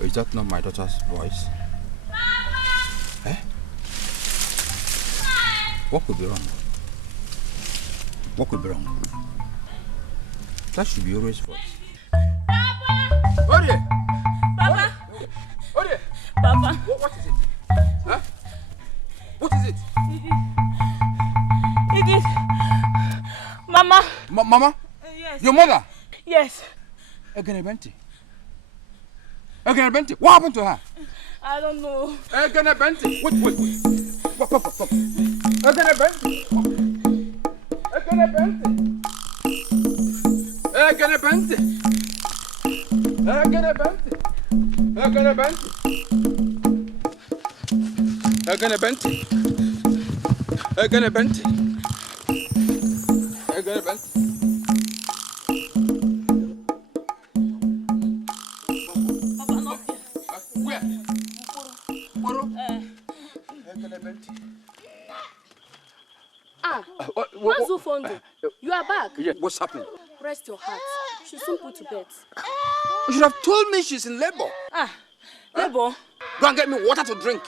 Is that not my daughter's voice? Eh? What could be wrong? What could be wrong? That should be Orie's voice. Papa! Orie! Papa! Orie! Papa! What is it? Huh? What is it? It is. Mama! Mama? Yes. Your mother? Yes. Egene Benti. Egene Benti. What happened to her? I don't know. Egene Benti. Wait. Pop. Egene Benti. Egene Benti. Egene Benti. Egene Benti. Egene Benti. Egene Benti. Egene Benti. Egene Benti. You are back. Yeah, what's happening? Rest your heart. She'll soon put to bed. You should have told me she's in labor. Labor? Go and get me water to drink.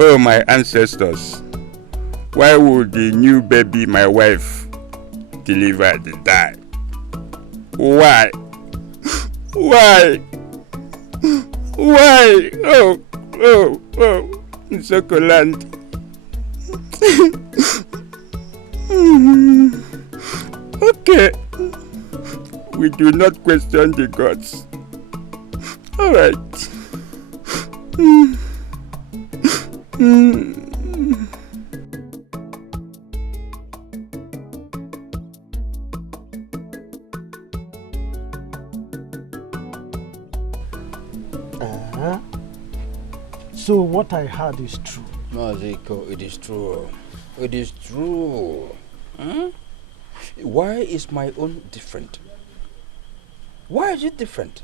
Oh, my ancestors, why would the new baby my wife delivered die? Why? Why? Why? Oh, Isuoke land. Okay, we do not question the gods. All right. So what I heard is true. No, Zeko, it is true. It is true. Why is my own different? Why is it different?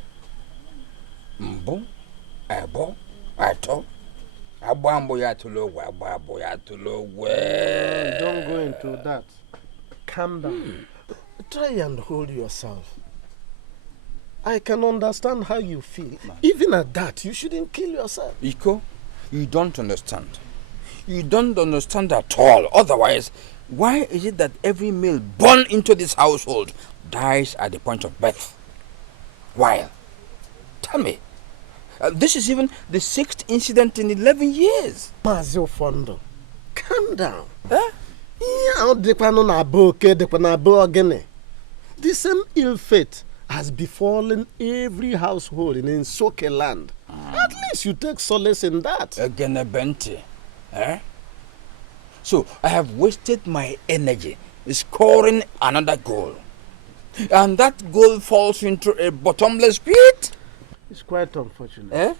Mbo, abo, ato, abambo yatulo, ababo yatulo. Don't go into that. Calm down. Try and hold yourself. I can understand how you feel. Even at that, you shouldn't kill yourself. Iko, you don't understand. You don't understand at all. Otherwise, why is it that every male born into this household dies at the point of birth? Why? Tell me. This is even the 6th incident in 11 years. Mazio Fondo, calm down. Huh? The same ill fate has befallen every household in Isuoke land. At least you take solace in that. Again, Benti. Eh? So I have wasted my energy scoring another goal. And that goal falls into a bottomless pit. It's quite unfortunate. Eh?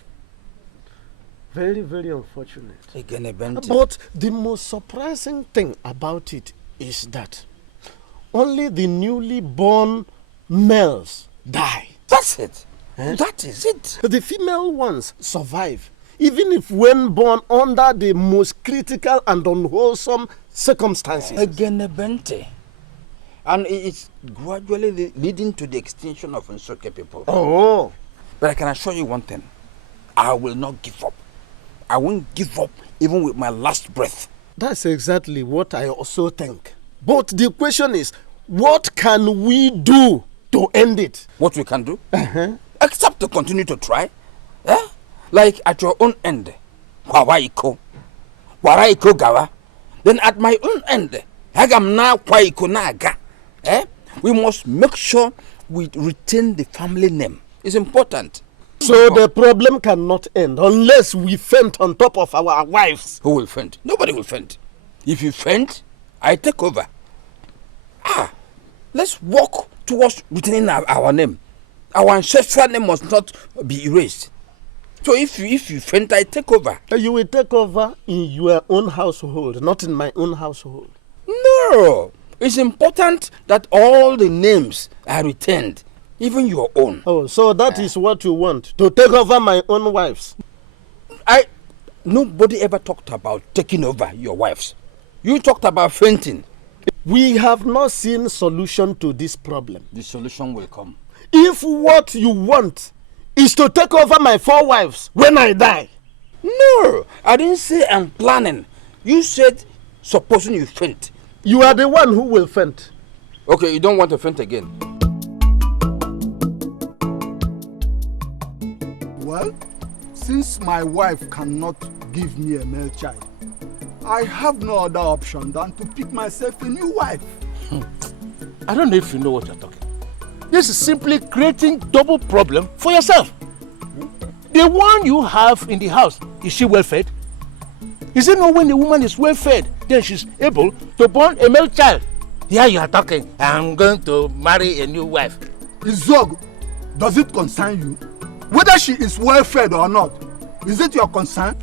Very, very unfortunate. Again, Benti. But the most surprising thing about it is that only the newly born males die. That's it. Eh? That is it. The female ones survive, even if when born under the most critical and unwholesome circumstances. Again, Benti. And it's gradually leading to the extinction of Isuoke people. Oh. But I can assure you one thing. I will not give up. I won't give up even with my last breath. That's exactly what I also think. But the question is, what can we do to end it? What we can do? Except to continue to try. Eh? Like at your own end. Waraiko gawa. Then at my own end. Hagam na kwaiko naga. Eh? We must make sure we retain the family name. It's important. So the problem cannot end unless we faint on top of our wives. Who will faint? Nobody will faint. If you faint, I take over. Let's walk towards retaining our name. Our ancestral name must not be erased. So if you faint, I take over. You will take over in your own household, not in my own household. No. It's important that all the names are retained, even your own. Oh, so that is what you want, to take over my own wives? Nobody ever talked about taking over your wives. You talked about fainting. We have not seen solution to this problem. The solution will come. If what you want is to take over my 4 wives when I die. No, I didn't say I'm planning. You said supposing you faint. You are the one who will faint. Okay, you don't want to faint again. Well, since my wife cannot give me a male child, I have no other option than to pick myself a new wife. I don't know if you know what you're talking. This is simply creating double problem for yourself. The one you have in the house, is she well fed? Is it not when the woman is well fed, then she's able to born a male child? Here you are talking, I'm going to marry a new wife. Isuoke, does it concern you? Whether she is well fed or not, is it your concern?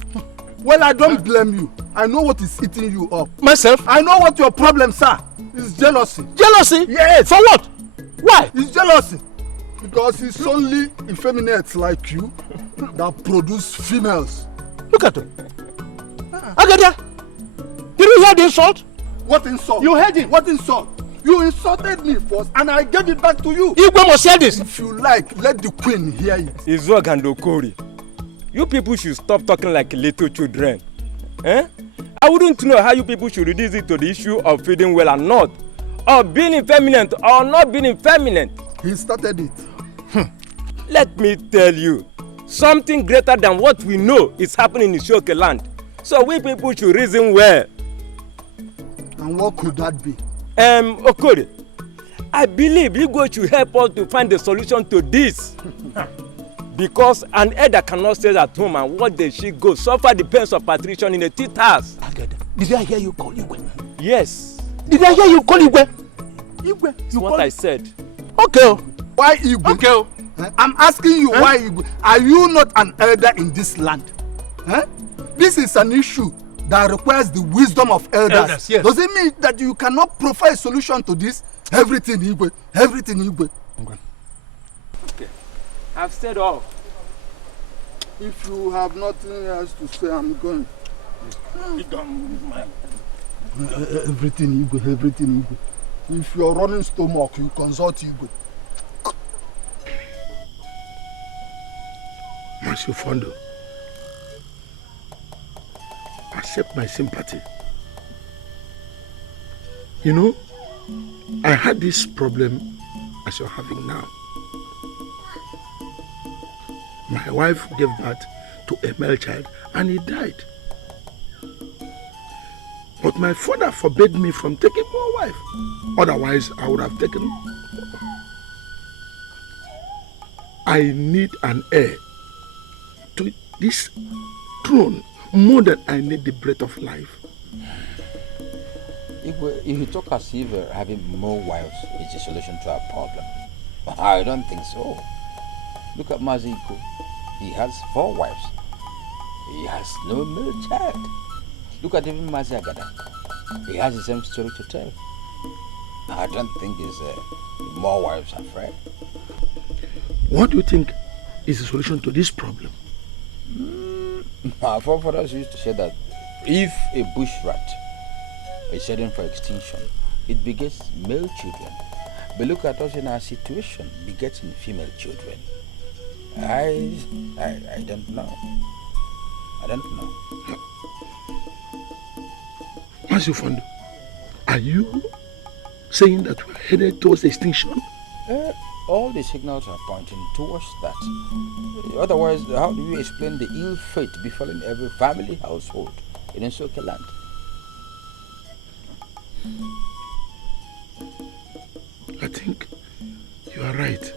Well, I don't blame you. I know what is eating you up. Myself? I know what your problems are. It's jealousy. Jealousy? Yes. For what? Why? It's jealousy. Because it's only effeminates like you that produce females. Look at him. Agada, did you hear the insult? What insult? You heard it. What insult? You insulted me first and I gave it back to you. Igwe must hear this. If you like, let the queen hear it. Isuoke and Okori, you people should stop talking like little children. Eh? I wouldn't know how you people should reduce it to the issue of feeding well or not, or being effeminate or not being effeminate. He started it. Let me tell you, something greater than what we know is happening in Isuoke land. So we people should reason well. And what could that be? Okori, I believe you go to help us to find the solution to this. Because an elder cannot stay at home and watch the sheep go suffer the pains of patrician in a tit house. Did I hear you call Igwe? Yes. Did I hear you call Igwe? Igwe? That's what I said. Okay. Why Igwe? Okay. I'm asking you why Igwe. Are you not an elder in this land? This is an issue that requires the wisdom of elders. Yes. Does it mean that you cannot provide a solution to this? Everything Igwe. Everything Igwe. Okay. I've said all. If you have nothing else to say, I'm going. Everything Igwe. Everything Igwe. If you're running stomach, you consult Igwe. Monsieur Fondo, accept my sympathy. You know, I had this problem as you're having now. My wife gave birth to a male child and he died. But my father forbade me from taking more wife. Otherwise, I would have taken. I need an heir to this throne more than I need the breath of life. If you talk as if having more wives is the solution to our problem, I don't think so. Look at Maziko. He has 4 wives. He has no male child. Look at even Maziagada. He has the same story to tell. I don't think it's more wives are fair. What do you think is the solution to this problem? Our forefathers used to say that if a bush rat is heading for extinction, it begets male children. But look at us in our situation, begetting female children. I don't know. I don't know. Monsieur Fondo, are you saying that we're headed towards extinction? All the signals are pointing towards that. Otherwise, how do you explain the ill fate befalling every family household in Isuoke land? I think you are right.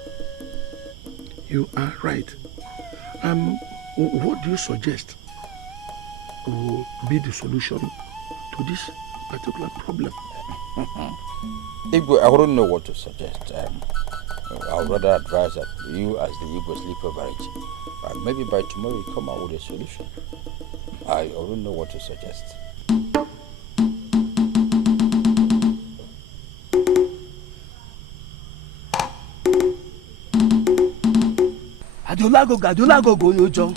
You are right. What do you suggest will be the solution to this particular problem? Igwe, I wouldn't know what to suggest. I would rather advise that you as the Igbo sleep over it. Maybe by tomorrow you come out with a solution. I don't know what to suggest. Adolago gonyojo.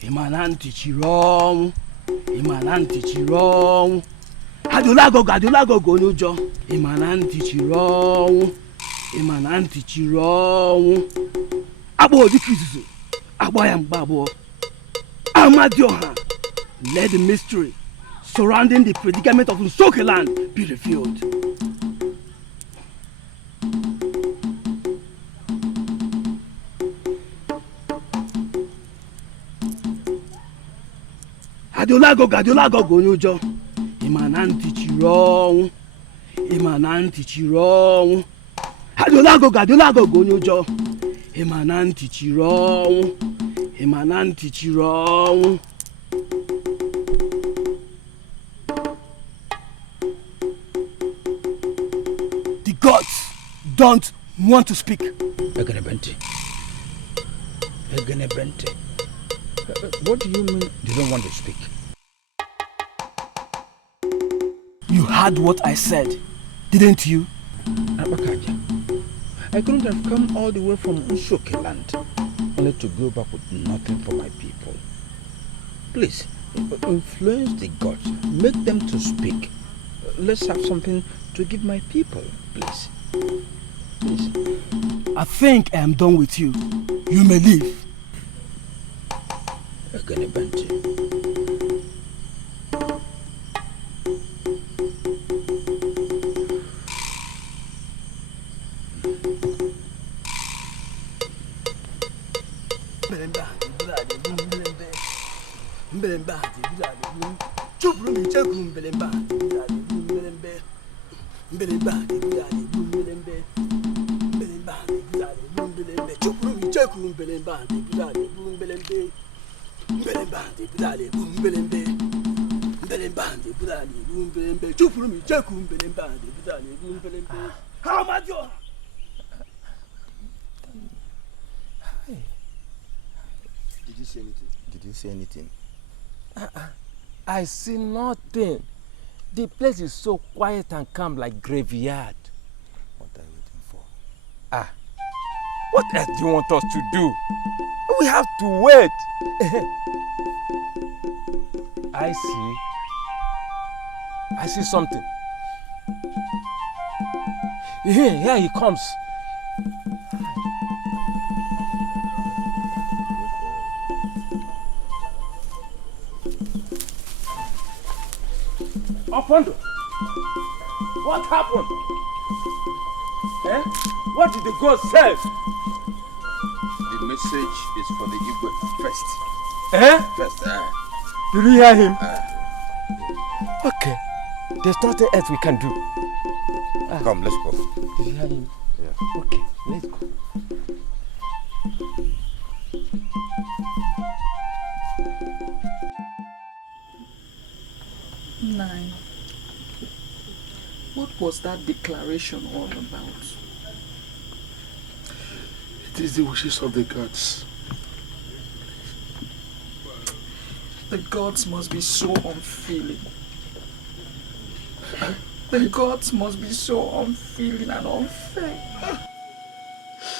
Imananti chirom. Imananti chirom. Adolago gonyojo. Imananti chirom. Imananti chirom. Abo dikizu. Aboyam babo. Amadioha. Let the mystery surrounding the predicament of Isuoke land be revealed. Adolago gonyojo. Imananti chirong. Imananti chirong. Adolago gonyojo. Imananti chirong. Imananti chirong. The gods don't want to speak. Egenebente. What do you mean they don't want to speak? You heard what I said, didn't you? Abakaja, I couldn't have come all the way from Isuoke land only to go back with nothing for my people. Please, influence the gods, make them to speak. Let's have something to give my people, please. Please. I think I am done with you. You may leave. Egenebente. Did you see anything? Did you see anything? I see nothing. The place is so quiet and calm like graveyard. What are you waiting for? What else do you want us to do? We have to wait. I see something. Here he comes. Opondo, what happened? What did the ghost say? The message is for the Igwe first. First. Did you hear him? Okay. There's nothing else we can do. Come, let's go. Did you hear him? Yeah. Okay, let's go. Nine. What was that declaration all about? It is the wishes of the gods. The gods must be so unfeeling. The gods must be so unfeeling and unfair.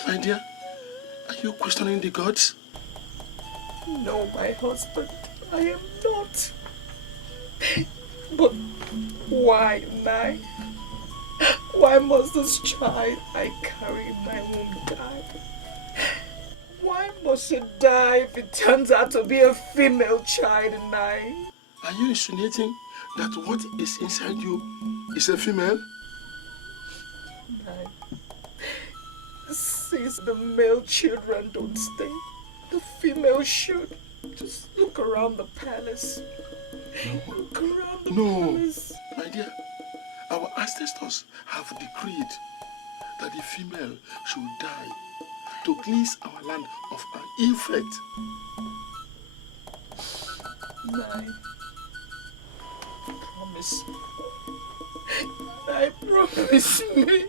My dear, are you questioning the gods? No, my husband, I am not. But why, Nai? Why must this child I carry in my womb die? Why must it die if it turns out to be a female child, Nai? Are you insinuating that what is inside you is a female? Nai, since the male children don't stay, the female should. Just look around the palace. Look around the palace. My dear, our ancestors have decreed that the female should die to cleanse our land of an ill fate. Nai, promise me. Nai, promise me.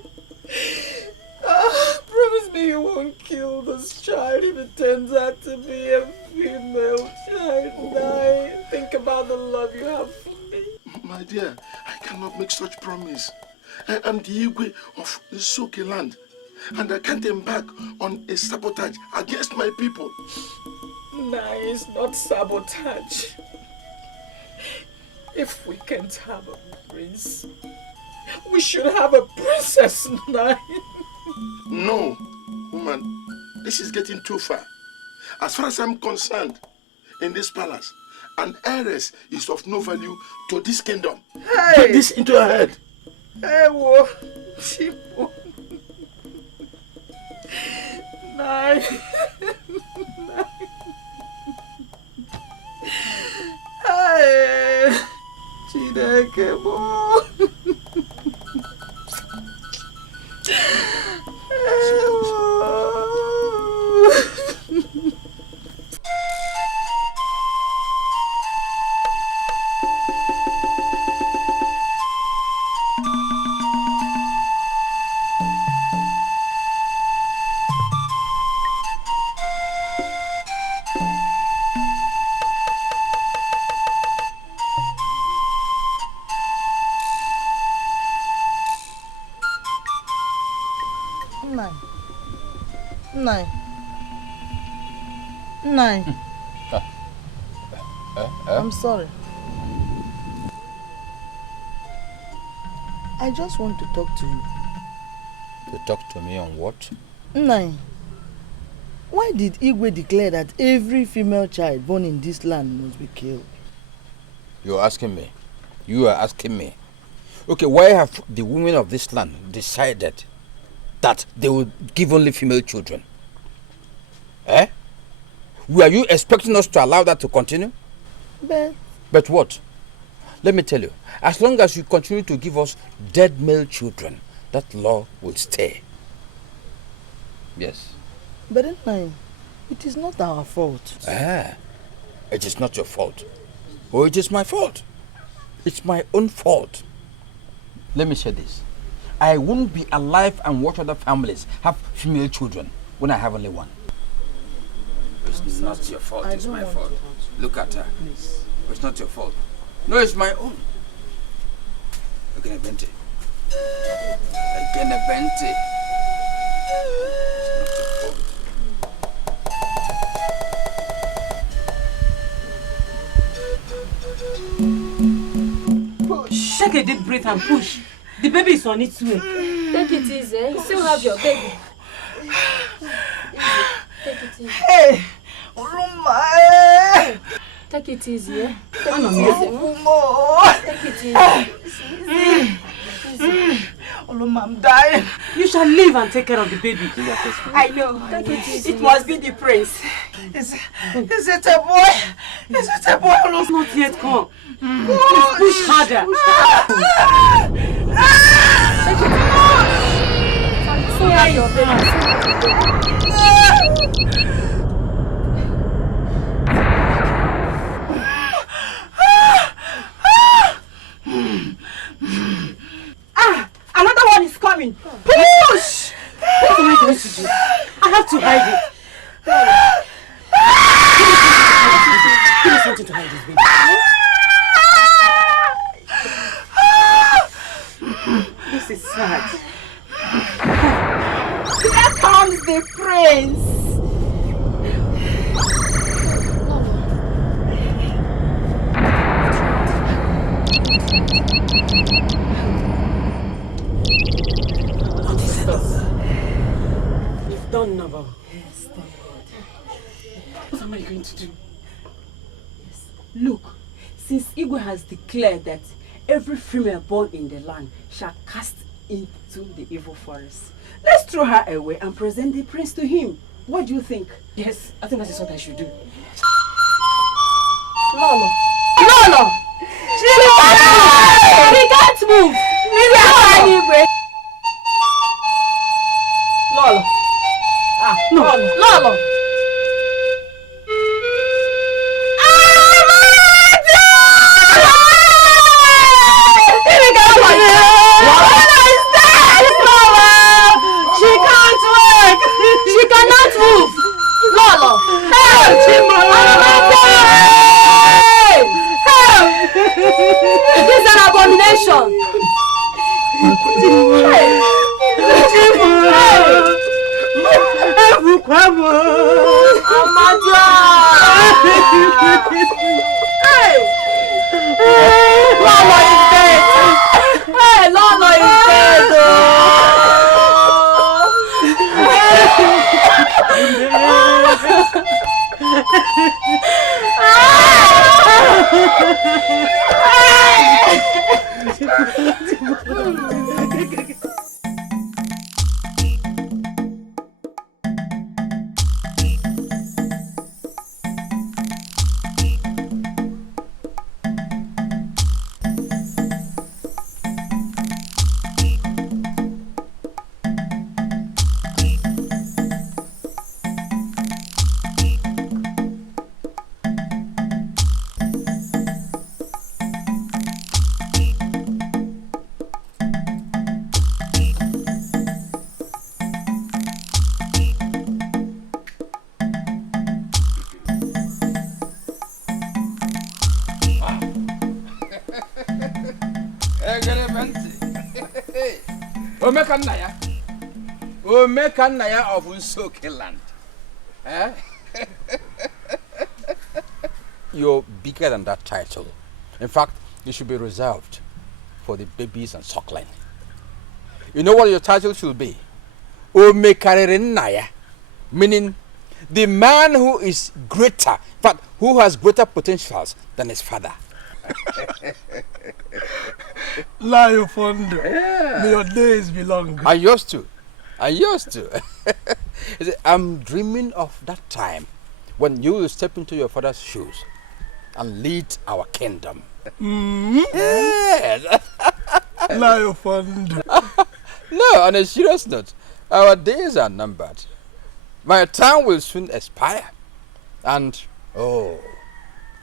Promise You won't kill this child if it turns out to be a female child. Nai, think about the love you have for me. My dear, I cannot make such promise. I am the Igwe of Isuoke land, and I can't embark on a sabotage against my people. Nai, it's not sabotage. If we can't have a prince, we should have a princess, Nai. No, woman, this is getting too far. As far as I'm concerned, in this palace, an heiress is of no value to this kingdom. Hey! Get this into your head. Hey, whoa. Chipo. Nai. Nai. Hey. Chineke mo. Hey, whoa. Nine. I'm sorry. I just want to talk to you. To talk to me on what? Nine. Why did Igwe declare that every female child born in this land must be killed? You're asking me. You are asking me. Okay, why have the women of this land decided that they will give only female children? Eh? Were you expecting us to allow that to continue? But what? Let me tell you, as long as you continue to give us dead male children, that law will stay. Yes. But then, it is not our fault. It is not your fault. Or it is my fault. It's my own fault. Let me say this. I won't be alive and watch other families have female children when I have only one. It's not your fault, it's my fault. Look at her. Please. It's not your fault. No, it's my own. Look at Bente. Again, Bente. Push. Take a deep breath and push. The baby is on its way. Take it easy. You still have your baby. Take it easy. Hey! Take it easy, eh? Take it easy. I'm dying. You shall live and take care of the baby. I know. Take it easy. It must be the prince. Is it a boy? Is it a boy? It's not yet come. Push harder. So have your baby. Another one is coming. Push! What am I going to do? I have to hide it. Give me something to hide this baby. This is sad. Here comes the prince. You've done Naba. Yes, thank God. What am I going to do? Yes. Look, since Igwe has declared that every female born in the land shall cast into the evil forest, let's throw her away and present the prince to him. What do you think? Yes, I think that is what I should do. Lolo. Lolo! He can't move. Lolo! Ah, no. Lolo. She can't work! Hey! Lolo is dead! Hey, Lolo is dead! Omekanaya of Isuoke land. Eh? You're bigger than that title. In fact, you should be reserved for the babies and suckling. You know what your title should be? Omekarenaya, meaning the man who is greater, in fact, who has greater potentials than his father. Lie Fondo. Yeah. May your days be long. I used to. I'm dreaming of that time when you will step into your father's shoes and lead our kingdom. Mm-hmm. Yes. Lie Fondo. No, on a serious note, our days are numbered. My time will soon expire. And, oh,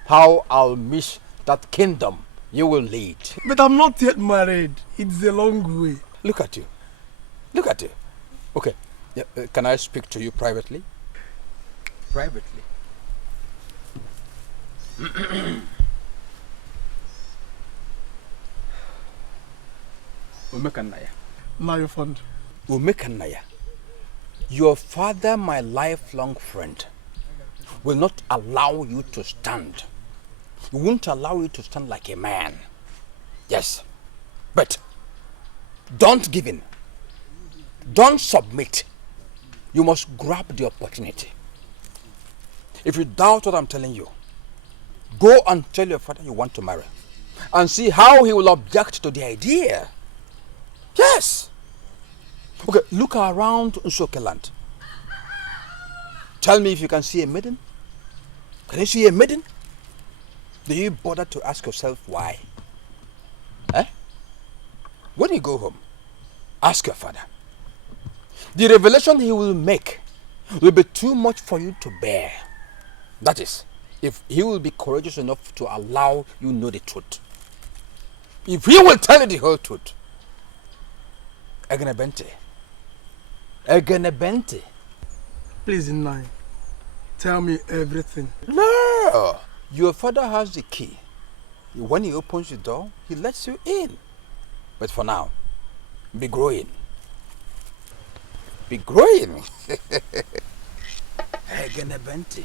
how I'll miss that kingdom you will lead. But I'm not yet married. It's a long way. Look at you. Okay, yeah, can I speak to you privately? Privately. Umekanaya. Lie Fondo. Umekanaya. Your father, my lifelong friend, will not allow you to stand. He won't allow you to stand like a man. Yes, but don't give in. Don't submit. You must grab the opportunity. If you doubt what I'm telling you, go and tell your father you want to marry and see how he will object to the idea. Yes. Okay, look around Isuoke land. Tell me if you can see a maiden. Can you see a maiden? Do you bother to ask yourself why? When you go home, ask your father. The revelation he will make will be too much for you to bear. That is, if he will be courageous enough to allow you know the truth. If he will tell you the whole truth, Egenebente. Please, Nai, tell me everything. No! Your father has the key. When he opens the door, he lets you in. But for now, be growing. Egenebente.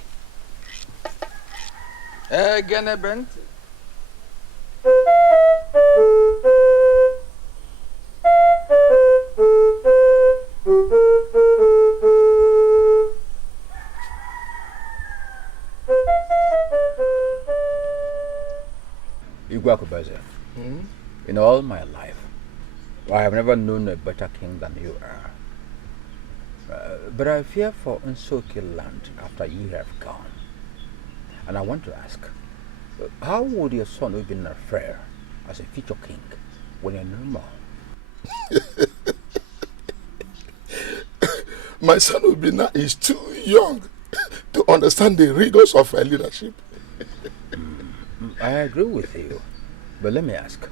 Iguakubaze, in all my life, I have never known a better king than you are. But I fear for Isuoke land after you have gone. And I want to ask, how would your son have been fare as a future king when you're no more? My son Obina is too young to understand the rigors of leadership. I agree with you, but let me ask.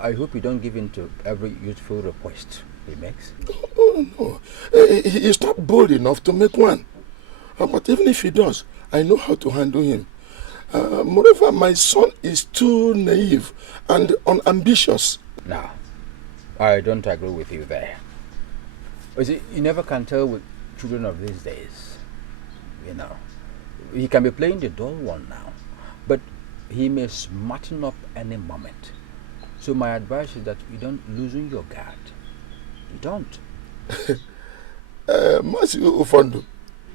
I hope you don't give in to every youthful request he makes. Oh, no. He is not bold enough to make one. But even if he does, I know how to handle him. Moreover, my son is too naive and unambitious. No, I don't agree with you there. You see, you never can tell with children of these days. you know. He can be playing the dull one now, but he may smarten up any moment. So my advice is that you don't loosen your guard. You don't. Matthew Ofondo,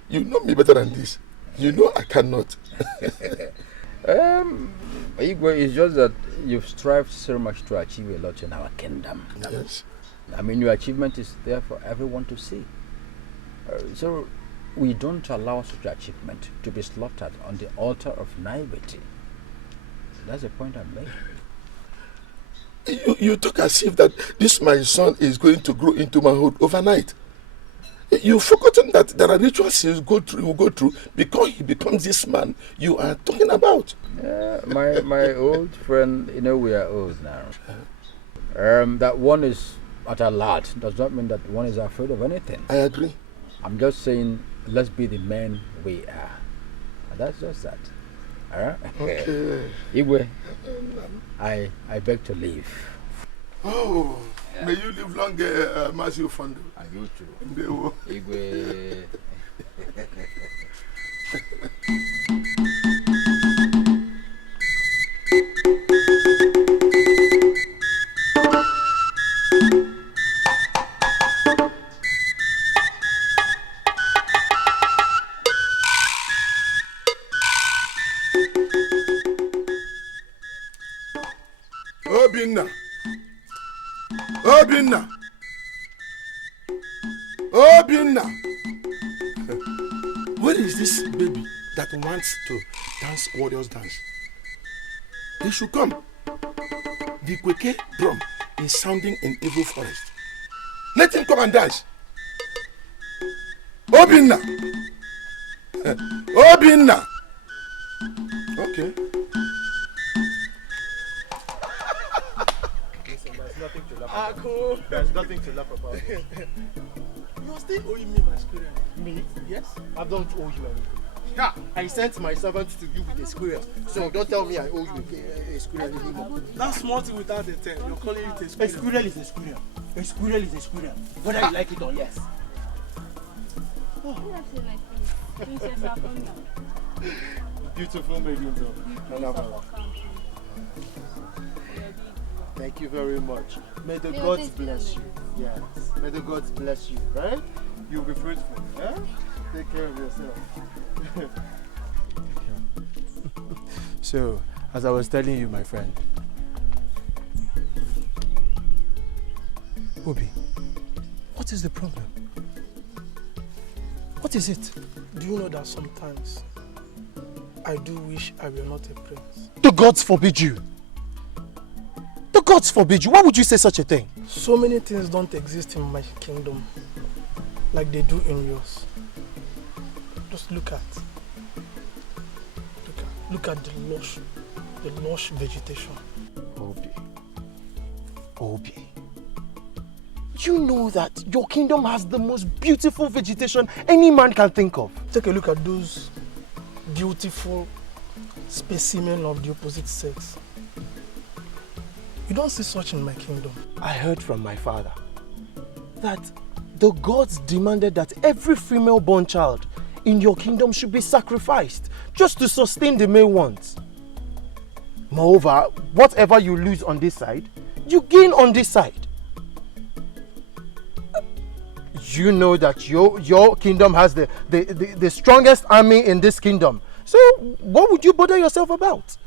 you know me better than this. You know I cannot. Igwe, it's just that you've strived so much to achieve a lot in our kingdom. Yes. I mean, your achievement is there for everyone to see. So we don't allow such achievement to be slaughtered on the altar of naivety. That's the point I'm making. You talk as if that this my son is going to grow into manhood overnight. You've forgotten that there are rituals he will go through before he becomes this man you are talking about. My old friend, you know we are old now. That one is at a lad does not mean that one is afraid of anything. I agree. I'm just saying, let's be the men we are. And that's just that. Alright? Okay. Igwe, I beg to leave. Oh, yeah. May you live longer, Matthew Fondo. And you too. Igwe. Obinna! Where is this baby that wants to dance warriors dance? He should come. The Kweke drum is sounding in evil forest. Let him come and dance. Obinna! Obinna! Okay. There's nothing to laugh about. You're still owing me my squirrel. Me? Yes? I don't owe you anything. Yeah, I sent my servant to you with a squirrel. So don't tell me I owe you a squirrel anymore. That's small thing without a 10. You're calling it a squirrel. A squirrel is a squirrel. A squirrel is a squirrel. Whether you like it or yes. Oh. Beautiful maiden though. Thank you very much. May the gods bless you. Yes. May the gods bless you, right? You'll be fruitful, yeah? Take care of yourself. So, as I was telling you, my friend, Obi, what is the problem? What is it? Do you know that sometimes I do wish I were not a prince? The gods forbid you. The gods forbid you. Why would you say such a thing? So many things don't exist in my kingdom like they do in yours. Just look at the lush vegetation. Obi, you know that your kingdom has the most beautiful vegetation any man can think of. Take a look at those beautiful specimens of the opposite sex. You don't see such in my kingdom. I heard from my father that the gods demanded that every female-born child in your kingdom should be sacrificed just to sustain the male ones. Moreover, whatever you lose on this side, you gain on this side. You know that your kingdom has the strongest army in this kingdom. So what would you bother yourself about?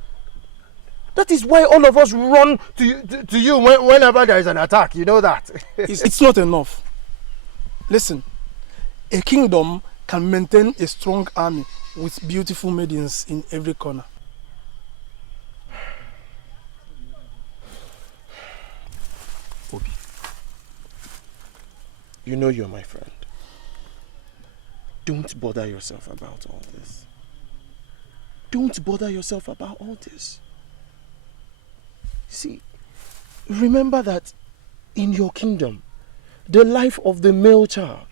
That is why all of us run to you whenever there is an attack. You know that. It's not enough. Listen, a kingdom can maintain a strong army with beautiful maidens in every corner. Obi, you know you're my friend. Don't bother yourself about all this. Don't bother yourself about all this. See, remember that in your kingdom, the life of the male child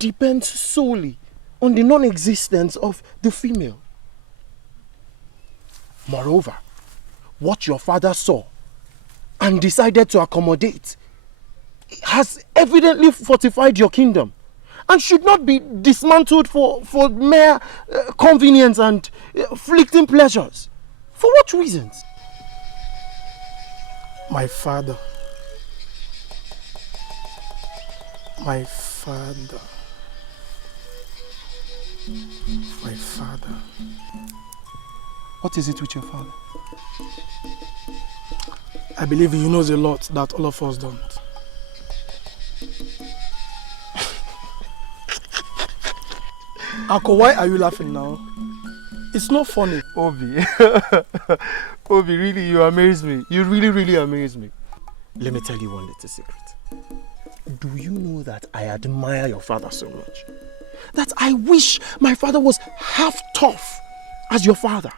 depends solely on the non-existence of the female. Moreover, what your father saw and decided to accommodate has evidently fortified your kingdom and should not be dismantled for mere convenience and fleeting pleasures. For what reasons? My father. My father. My father. What is it with your father? I believe he knows a lot that all of us don't. Uncle, why are you laughing now? It's not funny. Obi. Obi, really, you amaze me. You really, really amaze me. Let me tell you one little secret. Do you know that I admire your father so much? That I wish my father was half tough as your father.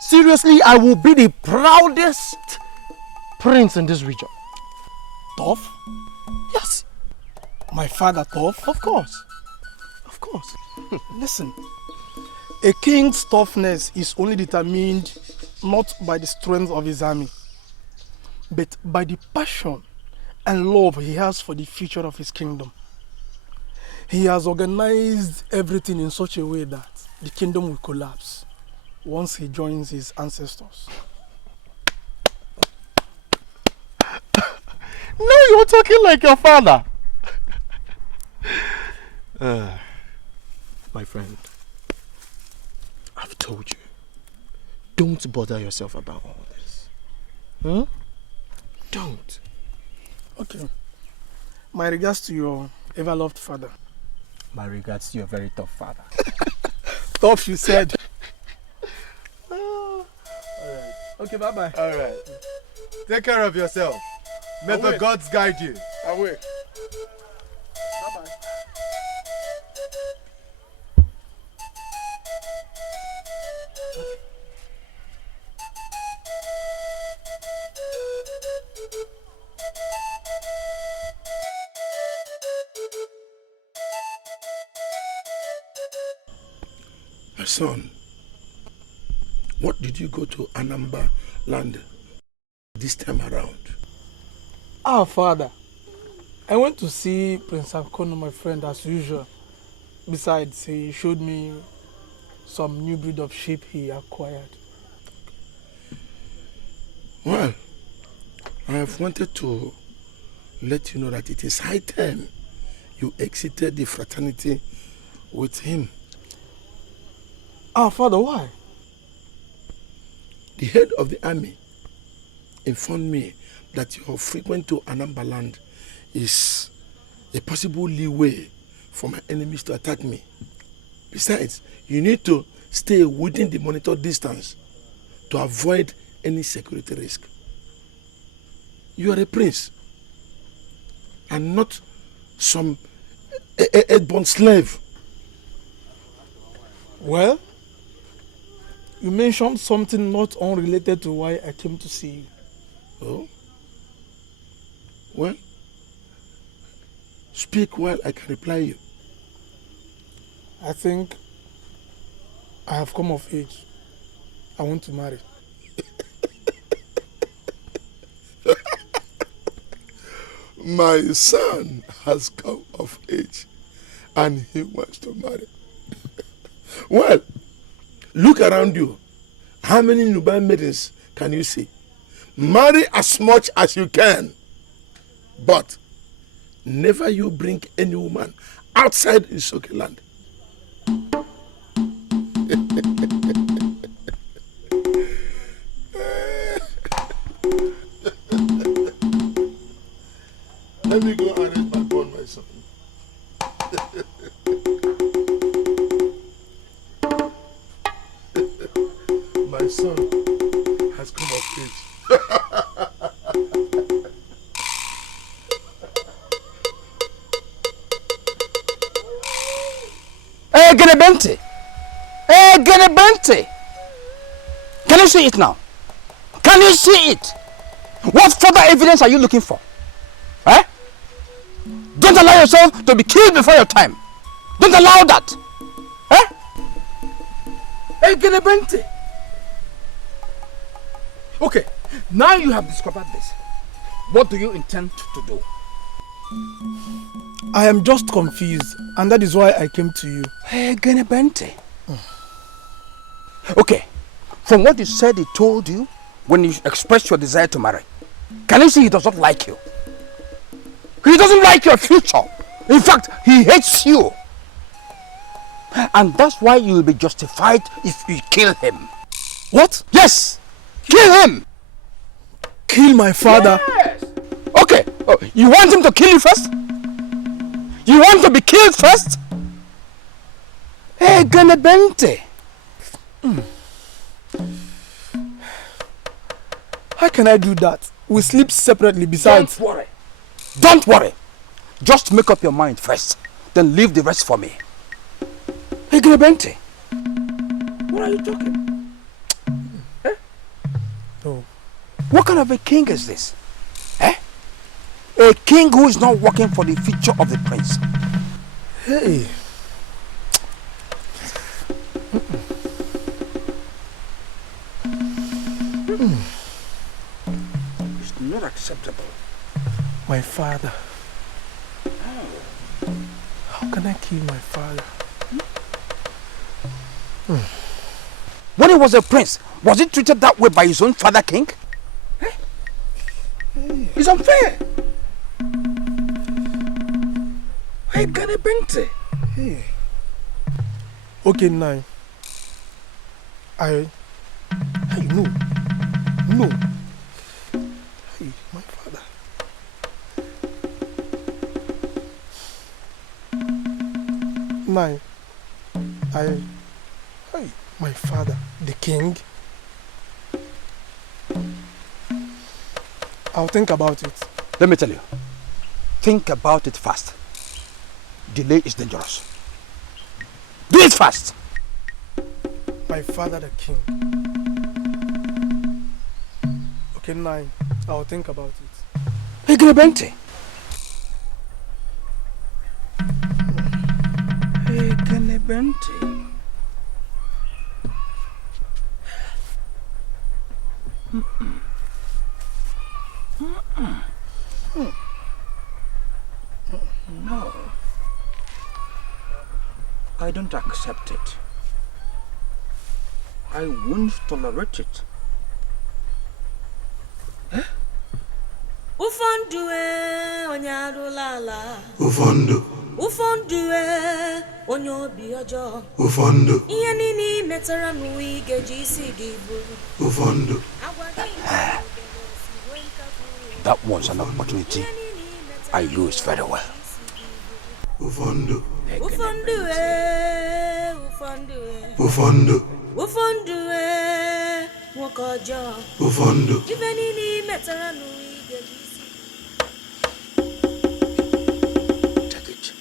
Seriously, I will be the proudest prince in this region. Tough? Yes. My father tough? Of course. Of course. Listen, a king's toughness is only determined not by the strength of his army, but by the passion and love he has for the future of his kingdom. He has organized everything in such a way that the kingdom will collapse once he joins his ancestors. No, you're talking like your father. My friend, I've told you, don't bother yourself about all this. Don't. Okay. My regards to your ever-loved father. My regards to your very tough father. Tough, you said. Alright. Okay, bye-bye. Alright. Take care of yourself. May the gods guide you. Away. Bye-bye. My son, what did you go to Anamba land this time around? Father, I went to see Prince Akono, my friend, as usual. Besides, he showed me some new breed of sheep he acquired. Well, I have wanted to let you know that it is high time you exited the fraternity with him. Father, why? The head of the army informed me that your frequent to Anamba land is a possible leeway for my enemies to attack me. Besides, you need to stay within the monitored distance to avoid any security risk. You are a prince and not some airborne slave. Well, you mentioned something not unrelated to why I came to see you. Oh? Well, speak while I can reply you. I think I have come of age. I want to marry. My son has come of age and he wants to marry. Well, look around you. How many Nubian maidens can you see? Marry as much as you can. But never you bring any woman outside Isuoke land. Let me go and raise my bond, my son. My son has come of age. Hey, Genebente! Hey, Genebente! Can you see it now? Can you see it? What further evidence are you looking for? Eh? Don't allow yourself to be killed before your time. Don't allow that. Eh? Hey, Genebente! Okay, now you have discovered this. What do you intend to do? I am just confused, and that is why I came to you. Hey, Genebente. Okay, from what you said he told you when you expressed your desire to marry, can you see he does not like you? He doesn't like your future. In fact, he hates you. And that's why you will be justified if you kill him. What? Yes! Kill him! Kill my father? Yes! Okay, you want him to kill you first? You want to be killed first? Hey, Genebente. How can I do that? We sleep separately besides. Don't worry. Don't worry. Just make up your mind first. Then leave the rest for me. Hey, Genebente. What are you talking? Eh? No. What kind of a king is this? Eh? A king who is not working for the future of the prince. Hey. It's not acceptable. My father. How can I kill my father? When he was a prince, was he treated that way by his own father king? Eh? It's unfair. Hey, Genebente. Hey. Okay, now. Hey, no. No. Hey, my father. Nine. Hey, my father, the king. I'll think about it. Let me tell you. Think about it fast. Delay is dangerous. Do it fast. My father, the king. Okay, 9. I'll think about it. Hey, Genebente. Hey, Genebente. No. I don't accept it. I won't tolerate it. Eh? Ufondue onyarulala. Ufondo. Ufondue onyobi ojo. Ufondo. Ihe nini metara n'uwe geji isi gị buru. Ufondo. That was an opportunity I used very well. Ufondo. Ufondue. Ufondo. Ufondue wokojo. Ufondo. Ihe nini metara n'uwe geji isi. Take it.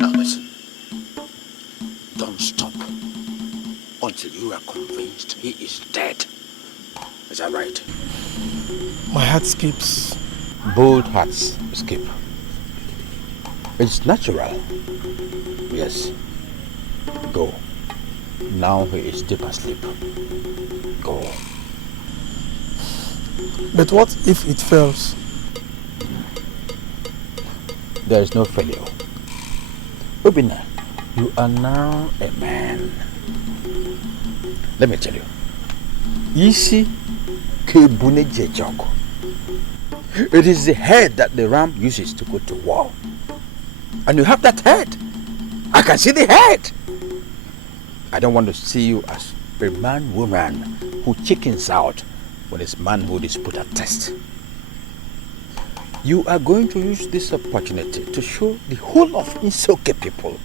Now listen. Don't stop until you are convinced he is dead. Is that right? My heart skips. Both hearts skip. It's natural. Yes. Go. Now he is deep asleep. Go. But what if it fails? There is no failure. Obina, you are now a man. Let me tell you. Isi kebune jejoko. It is the head that the ram uses to go to war. And you have that head. I can see the head. I don't want to see you as a woman who chickens out when his manhood is put at test. You are going to use this opportunity to show the whole of Isuoke people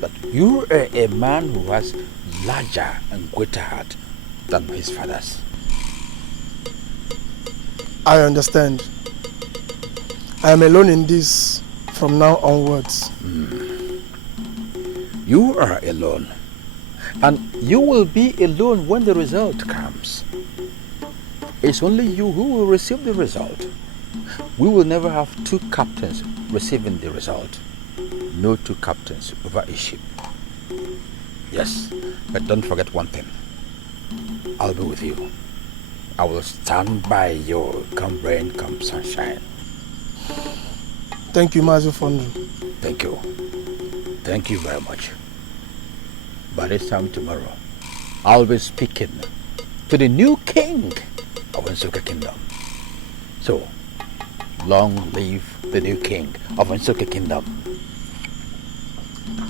that you are a man who has larger and greater heart than his fathers. I understand. I am alone in this from now onwards. You are alone. And you will be alone when the result comes. It's only you who will receive the result. We will never have two captains receiving the result. No two captains over a ship. Yes, but don't forget one thing. I'll be with you. I will stand by you, come rain, come sunshine. Thank you, Mazu Fondo. Thank you. Thank you very much. By this time tomorrow, I'll be speaking to the new king of Isuoke Kingdom. So, long live the new king of Isuoke Kingdom.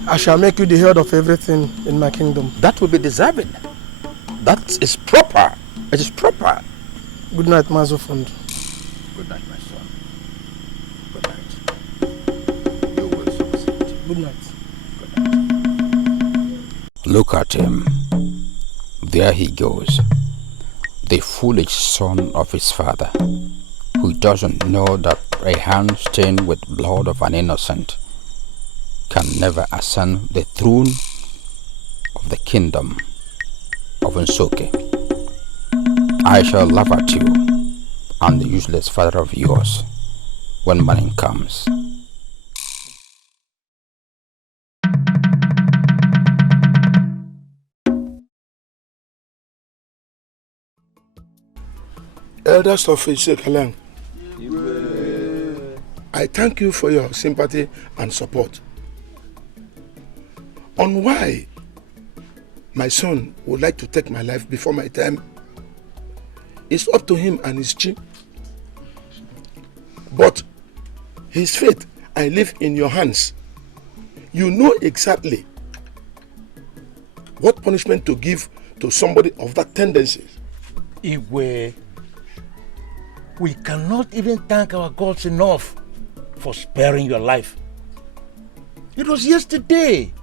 I shall make you the head of everything in my kingdom. That will be deserving. That is proper. It is proper. Good night, Mazu Fondo. Good night, my son. Good night. You will succeed. Good night. Look at him. There he goes. The foolish son of his father, who doesn't know that a hand stained with blood of an innocent can never ascend the throne of the kingdom of Isuoke. I shall laugh at you and the useless father of yours when morning comes. Elders of Isuoke, I thank you for your sympathy and support. On why my son would like to take my life before my time, it's up to him and his chief. But his fate, I leave in your hands. You know exactly what punishment to give to somebody of that tendency. Igwe, we cannot even thank our gods enough for sparing your life. It was yesterday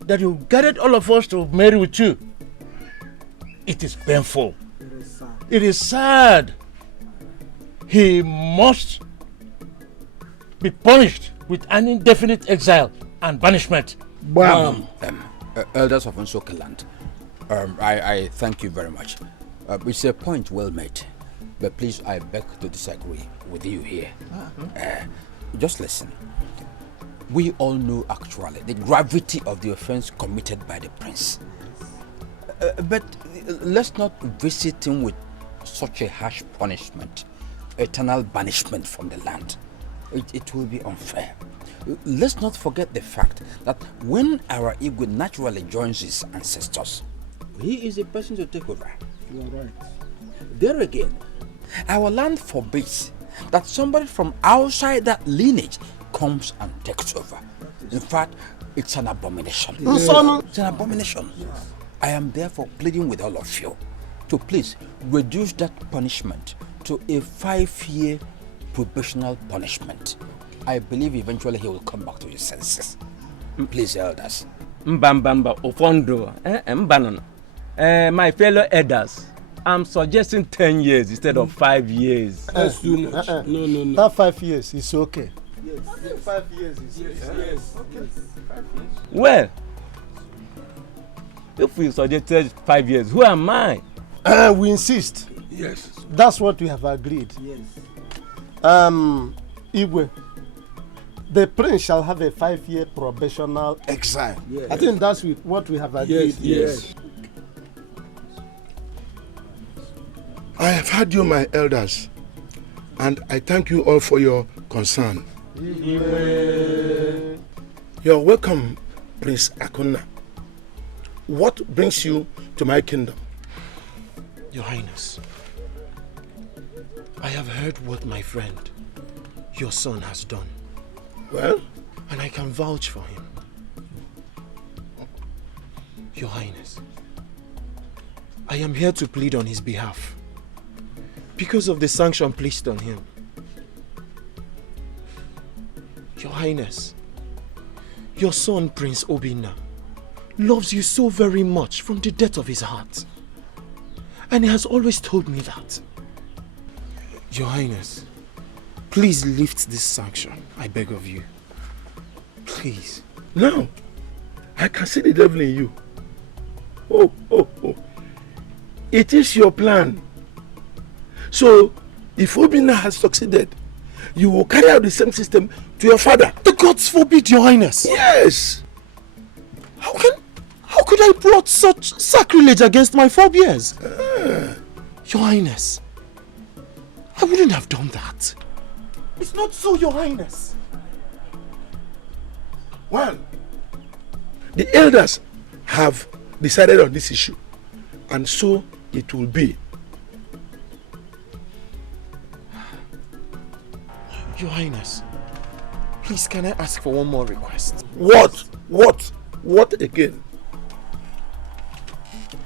that you gathered all of us to marry with you. It is painful. It is sad. He must be punished with an indefinite exile and banishment. Elders of Isuoke land, I thank you very much. It's a point well made, but please, I beg to disagree with you here. Just listen. We all know actually the gravity of the offense committed by the prince. But let's not visit him with such a harsh punishment, eternal banishment from the land. It will be unfair. Let's not forget the fact that when our Igwe naturally joins his ancestors, he is the person to take over. You are right. There again, our land forbids that somebody from outside that lineage comes and takes over. In fact, it's an abomination. Yes. It's an abomination. Yes. I am therefore pleading with all of you to please reduce that punishment to a 5-year probational punishment. I believe eventually he will come back to his senses. Please, elders. Mbamba, Ofondo, Mbanon. My fellow elders, I'm suggesting 10 years instead of 5 years. That's too much. No. That 5 years is okay. Yes. 5 years is yes. Okay. 5 years. Well, if we suggested 5 years, who am I? We insist. Yes. That's what we have agreed. Yes. Igwe, the prince shall have a 5-year probational exile. Yes. I think that's what we have agreed. Yes. I have heard you, my elders, and I thank you all for your concern. Igwe. You're welcome, Prince Akuna. What brings you to my kingdom? Your Highness, I have heard what my friend, your son, has done. Well? And I can vouch for him. Your Highness, I am here to plead on his behalf because of the sanction placed on him. Your Highness, your son, Prince Obinna, loves you so very much from the depth of his heart. And he has always told me that. Your Highness, please lift this sanction, I beg of you. Please. Now, I can see the devil in you. Oh. It is your plan. So, if Obinna has succeeded, you will carry out the same system to your father. The gods forbid, Your Highness. Yes. How could I plot such sacrilege against my forebears? Your Highness, I wouldn't have done that. It's not so, Your Highness. Well, the elders have decided on this issue, and so it will be. Your Highness, please can I ask for one more request? What? What? What again?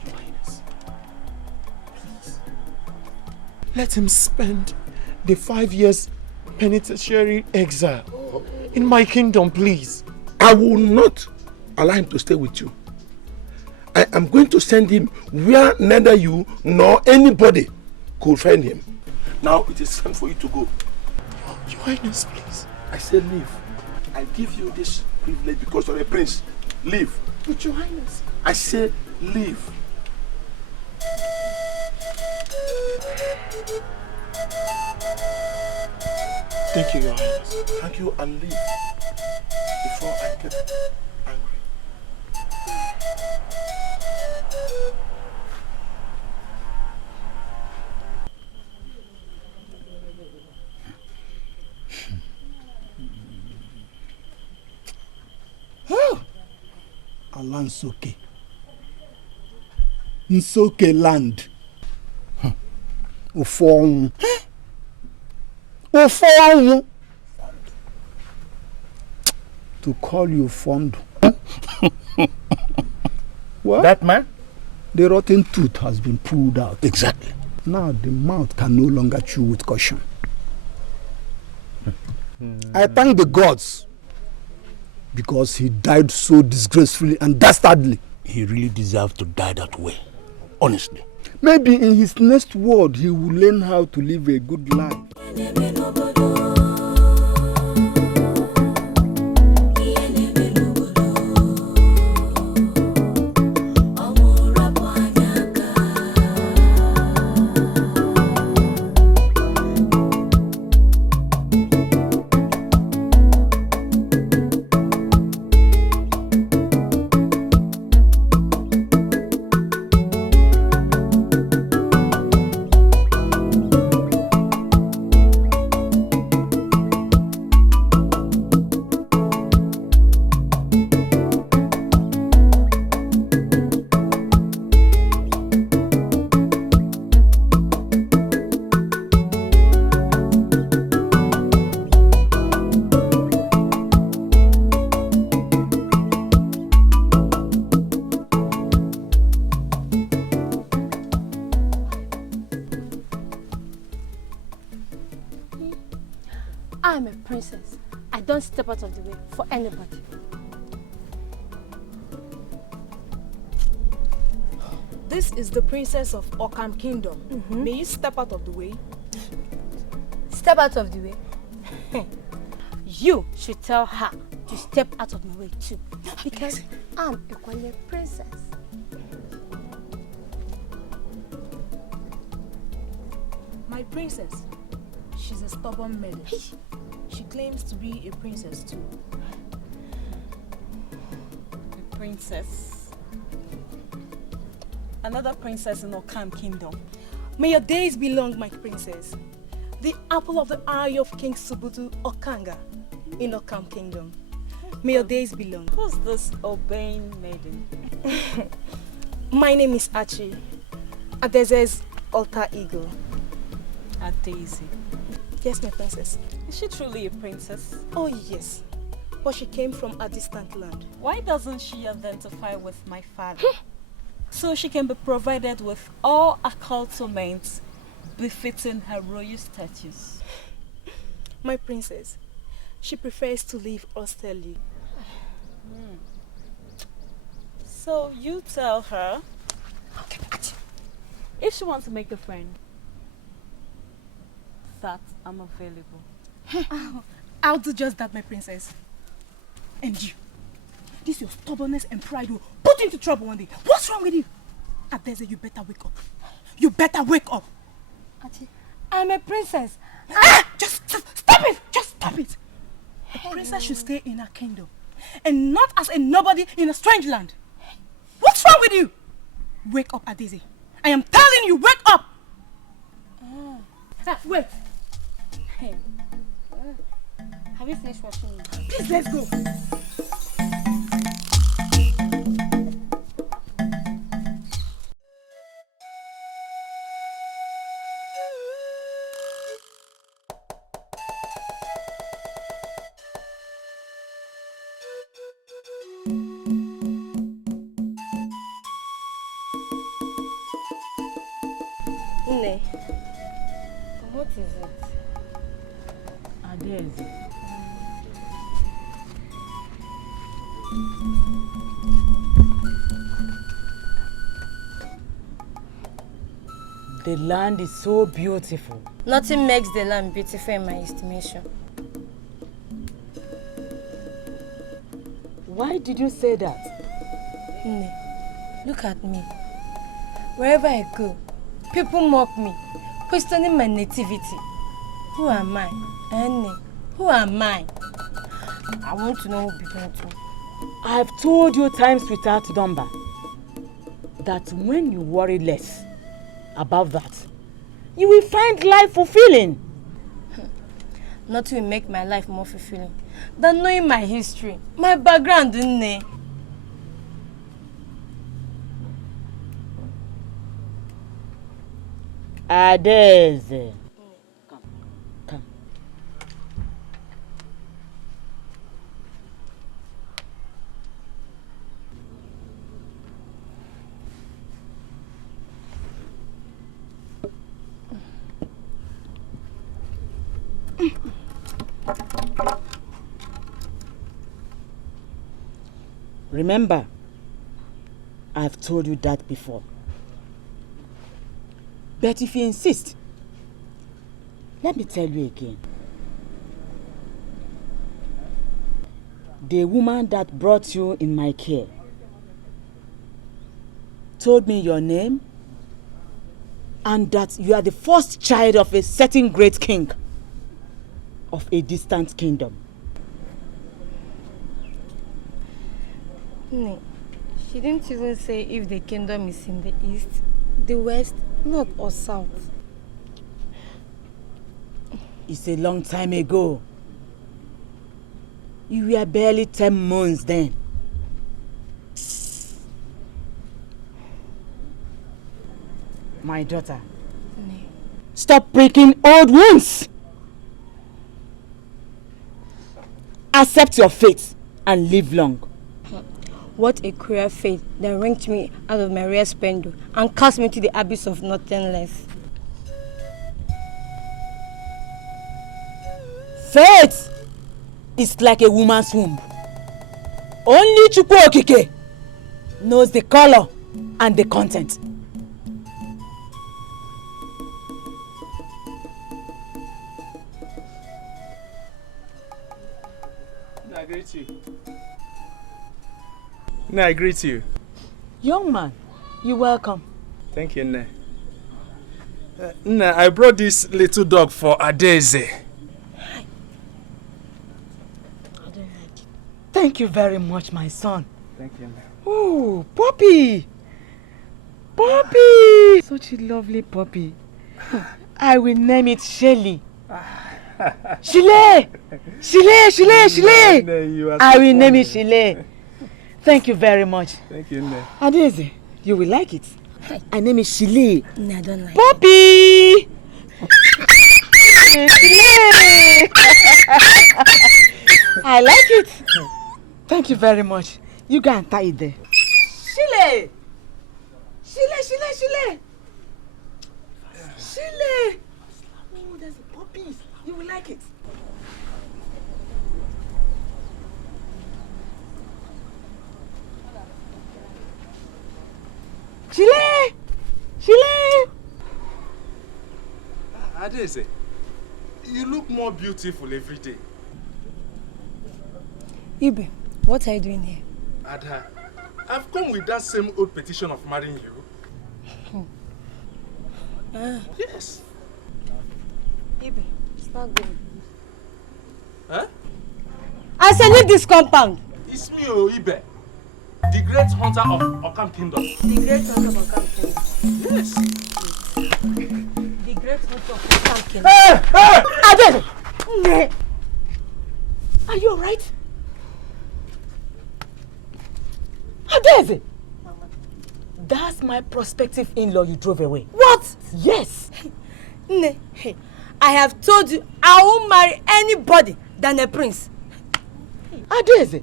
Your Highness, please. Let him spend the 5 years penitentiary exile in my kingdom, please. I will not allow him to stay with you. I am going to send him where neither you nor anybody could find him. Now it is time for you to go. Your Highness, please. I said leave. I give you this privilege because you're a prince. Leave. But Your Highness. I say leave. Thank you, Your Highness. Thank you, and leave before I get angry. Ala Isuoke. Isuoke land. Ufong. Ufong. To call you fond. What? That man? The rotten tooth has been pulled out. Exactly. Now the mouth can no longer chew with caution. I thank the gods because he died so disgracefully and dastardly. He really deserved to die that way. Honestly. Maybe in his next world he will learn how to live a good life. I'm a princess. I don't step out of the way for anybody. This is the princess of Occam Kingdom. May you step out of the way? Step out of the way? You should tell her to step out of my way too. Because I'm a Kwale princess. My princess, she's a stubborn maiden. She claims to be a princess too. A princess? Another princess in Occam Kingdom. May your days be long, my princess. The apple of the eye of King Subutu Okanga in Occam Kingdom. May your days be long. Who's this obeying maiden? My name is Achi. Adeze's alter ego. Daisy. Yes, my princess. Is she truly a princess? Oh, yes. But she came from a distant land. Why doesn't she identify with my father? So she can be provided with all accoutrements befitting her royal status. My princess, she prefers to live austerely. So you tell her if she wants to make a friend that I'm available. I'll do just that, my princess. And you, this your stubbornness and pride will put you into trouble one day. What's wrong with you? Adeze, you better wake up. You better wake up. Auntie, I'm a princess. Just stop it. Just stop it. A princess should stay in her kingdom and not as a nobody in a strange land. What's wrong with you? Wake up, Adeze. I am telling you, wake up. Wait. Hey. Have you finished watching me? Please, let's go. Nne, what is it? Adaeze. The land is so beautiful. Nothing makes the land beautiful in my estimation. Why did you say that? Nne, look at me. Wherever I go, people mock me, questioning my nativity. Who am I? Nne, who am I? I want to know who began to. I've told you times without number that when you worry less about that, you will find life fulfilling. Nothing will make my life more fulfilling than knowing my history, my background, Nne. Adaeze. Come. Remember, I've told you that before. But if you insist, let me tell you again. The woman that brought you in my care told me your name and that you are the first child of a certain great king of a distant kingdom. Nne, she didn't even say if the kingdom is in the east, the west, north or south. It's a long time ago. You were barely 10 months then. My daughter, stop breaking old wounds. Accept your fate and live long. What a cruel fate that wrenched me out of my rare splendor and cast me to the abyss of nothing less. Fate is like a woman's womb. Only Chukwu Okike knows the color and the content. I greet you. No, I greet you. Young man, you're welcome. Thank you, Nne. Nne, I brought this little dog for Adaeze. Thank you very much, my son. Thank you, Nne. Oh, puppy! Puppy! Such a lovely puppy. I will name it Shelly. Shile! Shile! Shile! Shile! Nne, I will name it Shile. Thank you very much. Thank you, Nne. Adaeze, you will like it. I name it Shile. No, I don't like Puppy! Shile! I like it. Thank you very much. You go and tie it there. Shile! Shile! Shile! Shile! Shile! Oh, there's a puppy. You will like it. Shile! Shile! Adaeze, you look more beautiful every day. Ibe, what are you doing here? Ada, I've come with that same old petition of marrying you. Yes. Ibe, it's not good. Huh? I said leave this compound. It's me, Ibe, the great hunter of Okam Kingdom. The great hunter of Okam Kingdom. Yes. The great hunter of Okam Kingdom. Adaeze! Nne! Are you alright? Adaeze! That's my prospective in-law you drove away. What? Yes! Nne, hey, I have told you I won't marry anybody than a prince. Adaeze,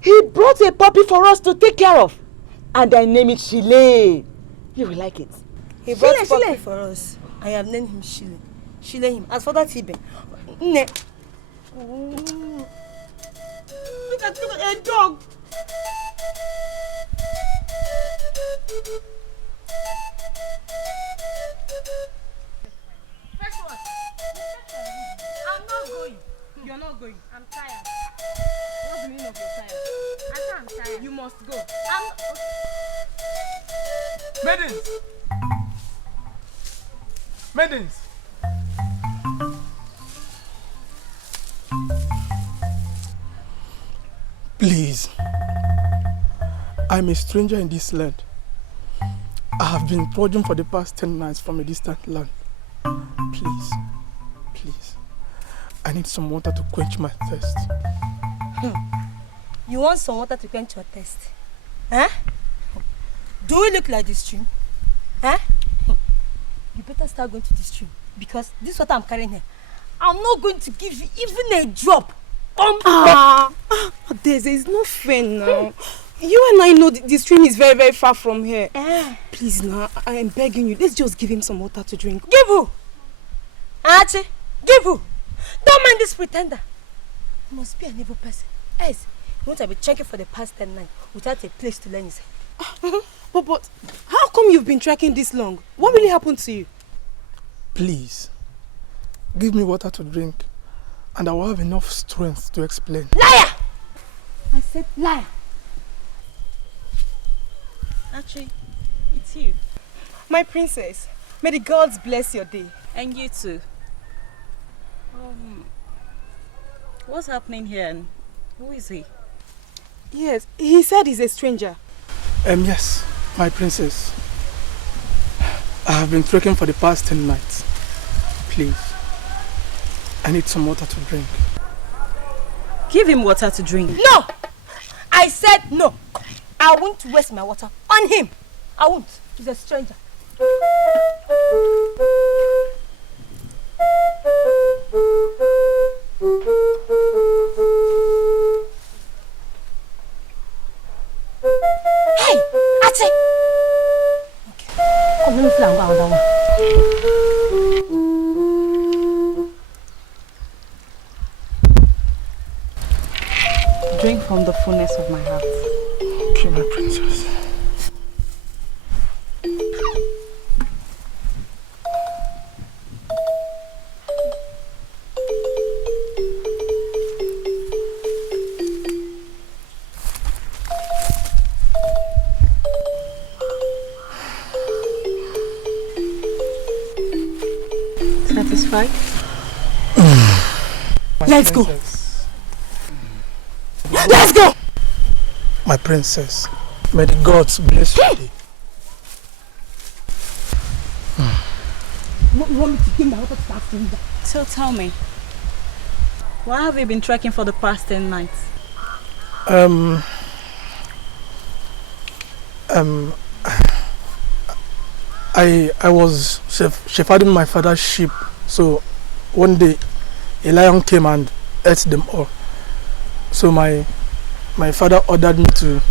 he brought a puppy for us to take care of. And I name it Shile. You will like it. He brought puppy for us. I have named him Shile. Shile him. As for that Ibe. Look at a dog. First one. I'm not going. You're not going. I'm tired. What's the meaning of your tired? I said I'm tired. You must go. Maidens! Maidens! Please. I'm a stranger in this land. I have been trudging for the past 10 nights from a distant land. Please. Please. I need some water to quench my thirst. You want some water to quench your thirst? Huh? Do we look like the stream? Huh? You better start going to the stream. Because this water I'm carrying here, I'm not going to give you even a drop. Daisy, it's not fair now. You and I know the stream is very, very far from here. Please now, I am begging you. Let's just give him some water to drink. Give who? Archie, give who? Don't mind this pretender. He must be an evil person. Yes, he won't have been checking for the past 10 nights without a place to learn his head. But how come you've been trekking this long? What really happened to you? Please. Give me water to drink. And I will have enough strength to explain. Liar! I said liar. Actually, it's you. My princess, may the gods bless your day. And you too. What's happening here and who is he? Yes, he said he's a stranger. Yes, my princess. I have been trekking for the past 10 nights. Please. I need some water to drink. Give him water to drink. No! I said no. I won't waste my water on him. I won't. He's a stranger. Hey! Ate! Okay. Come, let me fly and go another one. Drink from the fullness of my heart. Okay, my princess. Satisfied? Let's go. Let's go! My princess, may the gods bless you today. You want me to give my water to that stranger? So tell me, why have you been trekking for the past 10 nights? I was shepherding my father's sheep, so one day a lion came and ate them all. So my father ordered me to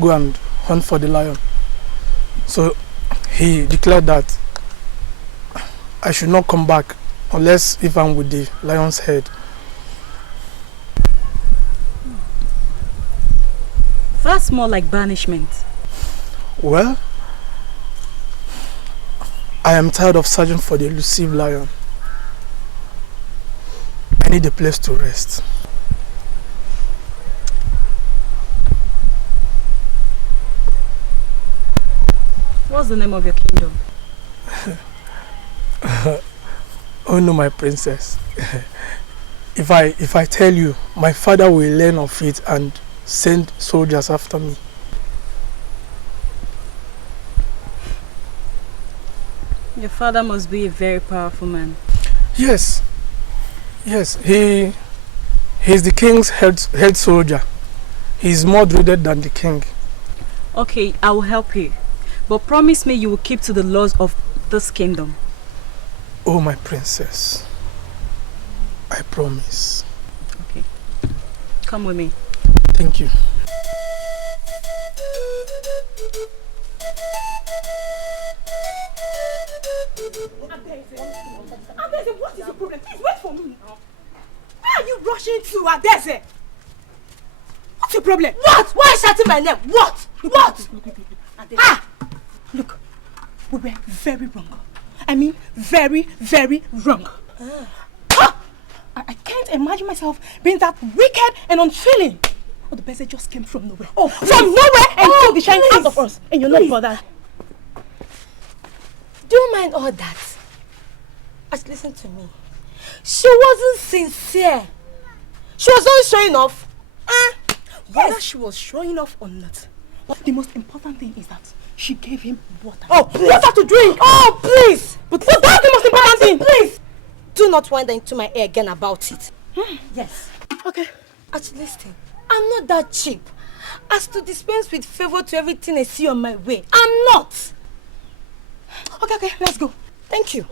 go and hunt for the lion. So he declared that I should not come back unless if I'm with the lion's head. That's more like banishment. Well, I am tired of searching for the elusive lion. I need a place to rest. What's the name of your kingdom? Oh no, my princess. If I tell you, my father will learn of it and send soldiers after me. Your father must be a very powerful man. Yes. Yes, he's the king's head soldier. He's more dreaded than the king. Okay, I will help you. But promise me you will keep to the laws of this kingdom. Oh, my princess. I promise. Okay. Come with me. Thank you. to Adeze. What's your problem? What? Why are you shouting my name? What? What? Ah! Look, we were very wrong. I mean, very, very wrong. I can't imagine myself being that wicked and unfeeling. Oh, the person just came from nowhere. Oh, from nowhere and took the shine out of us. And you're not bothered. Do you mind all that? Just listen to me. She wasn't sincere. She was only showing off. Whether she was showing off or not, the most important thing is that she gave him water. Oh, please. Water to drink. Oh, please. But that's the most important thing. Please. Do not wind into my ear again about it. Yes. Okay. Actually, listen. I'm not that cheap as to dispense with favor to everything I see on my way. I'm not. Okay, let's go. Thank you.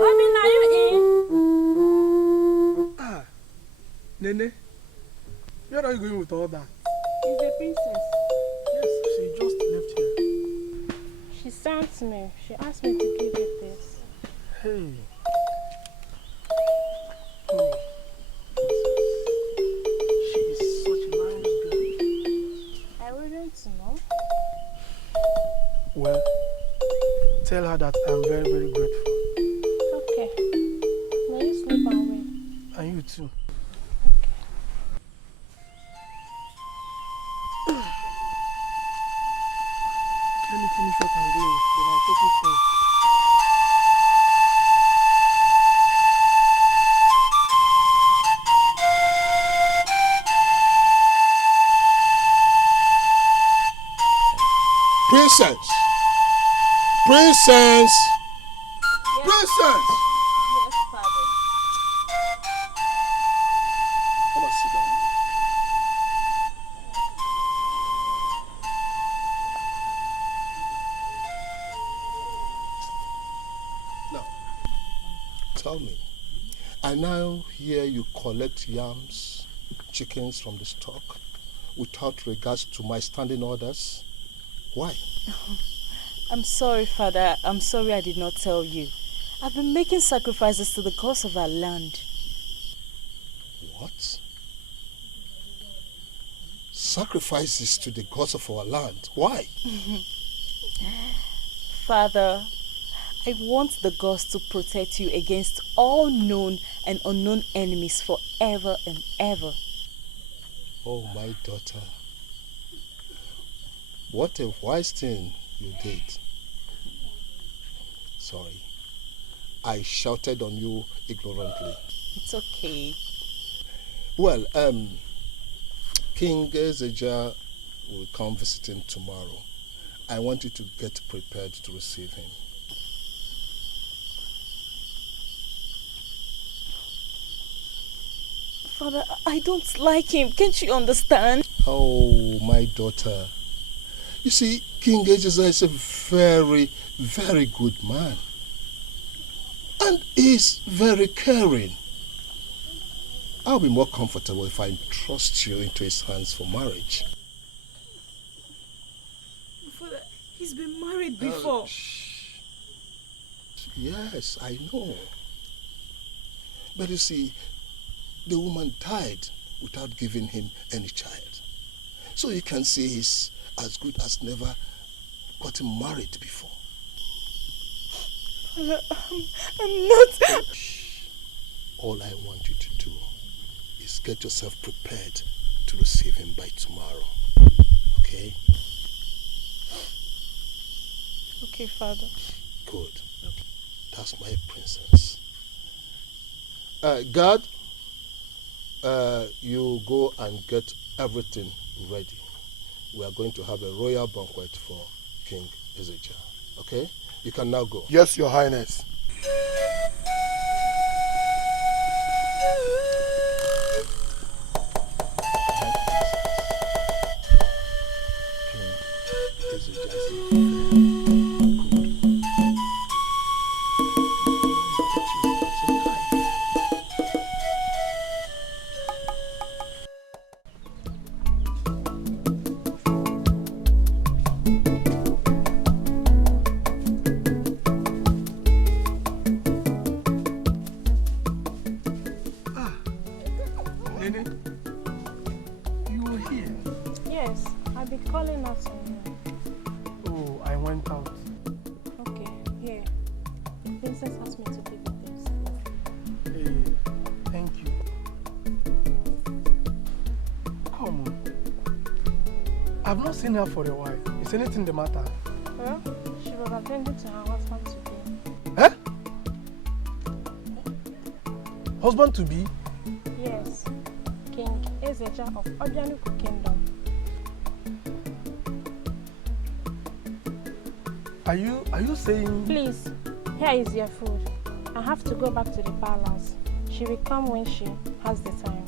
Obinna, you in? Ah, Nene, where are you going with all that? She's the princess. Yes, she just left here. She sent me. She asked me to give you this. Hey. She is such a nice girl. I wouldn't know. Well, tell her that I'm very, very grateful. Okay. May you sleep and wait? And you too. Let me finish what I'm doing, then I'll take it home. Princess! Princess! Princess! Yes, Father. Come and sit down. Now, tell me, I now hear you collect yams, chickens from the stock without regards to my standing orders. Why? I'm sorry, Father. I'm sorry I did not tell you. I've been making sacrifices to the gods of our land. What? Sacrifices to the gods of our land? Why? Father, I want the gods to protect you against all known and unknown enemies forever and ever. Oh, my daughter. What a wise thing you did. Sorry. I shouted on you ignorantly. It's okay. Well, King Ezeja will come visiting tomorrow. I want you to get prepared to receive him. Father, I don't like him. Can't you understand? Oh, my daughter. You see, King Ezeja is a very, very good man. And is very caring. I'll be more comfortable if I trust you into his hands for marriage. Father, he's been married before. Yes, I know. But you see, the woman died without giving him any child. So you can see he's as good as never gotten married before. Father, I'm not... All I want you to do is get yourself prepared to receive him by tomorrow. Okay? Okay, Father. Good. That's my princess. God, you go and get everything ready. We are going to have a royal banquet for King Ezeja. Okay? You can now go. Yes, Your Highness. came out somewhere. Oh, I went out. Okay, here. The princess asked me to give you this. Hey, thank you. Come on. I've not seen her for a while. Is anything the matter? Well, she was attending to her husband today. Eh? Husband to be? Yes. King Ezeja of Obianuku Kingdom. Are you saying? Please, here is your food. I have to go back to the palace. She will come when she has the time.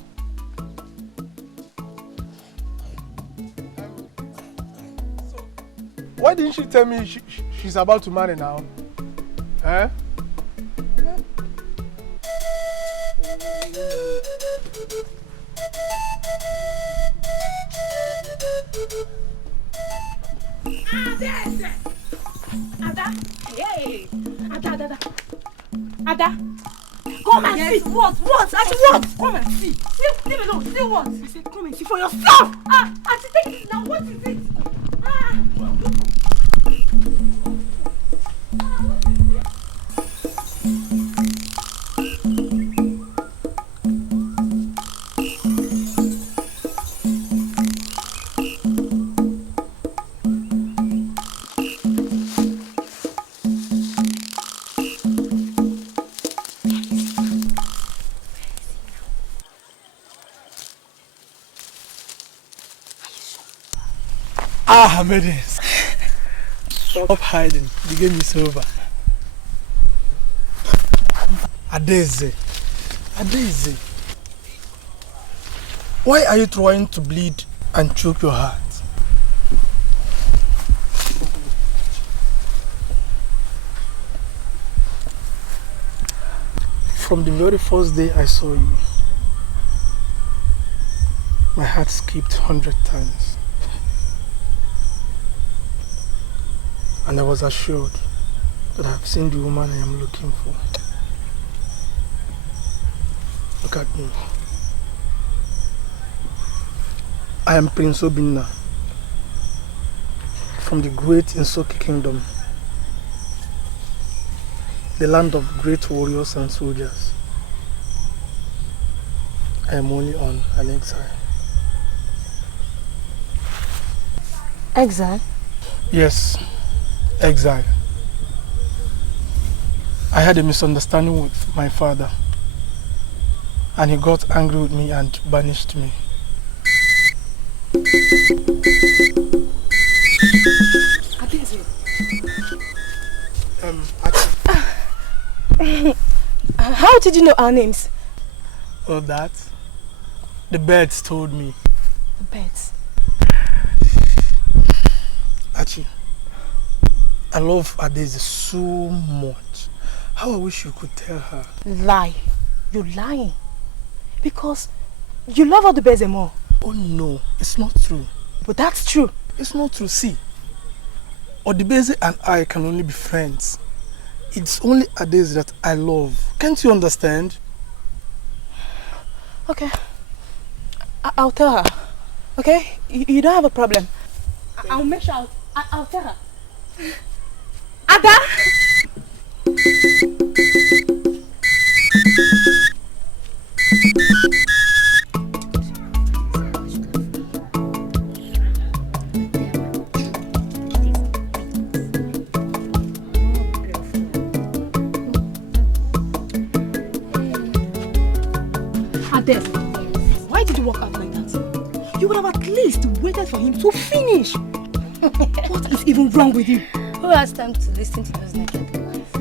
Why didn't she tell me she's about to marry now? Eh? Ada, hey, Ada. Ada, come and see. What? What? Come and see. Leave me alone. See what? I said, come and see for yourself. Auntie, take it now. What is it? I made it. Stop hiding. The game is over. Adeze. Why are you trying to bleed and choke your heart? From the very first day I saw you, my heart skipped 100 times. And I was assured that I have seen the woman I am looking for. Look at me. I am Prince Obinna from the great Isuoke kingdom, the land of great warriors and soldiers. I am only on an exile. Exile? Yes. Exile. I had a misunderstanding with my father and he got angry with me and banished me. How did you know our names? Oh, that? The birds told me. The birds? Achi, I love Adeze so much. How I wish you could tell her. Lie. You're lying. Because you love all the birds more. Oh no, it's not true. But that's true. It's not true. See, Odibeze and I can only be friends. It's only Adeze that I love. Can't you understand? Okay. I'll tell her. Okay? You don't have a problem. I'll make sure I'll tell her. Ada! Adele, why did you walk out like that? You would have at least waited for him to finish. What is even wrong with you? Who has time to listen to those naked lies?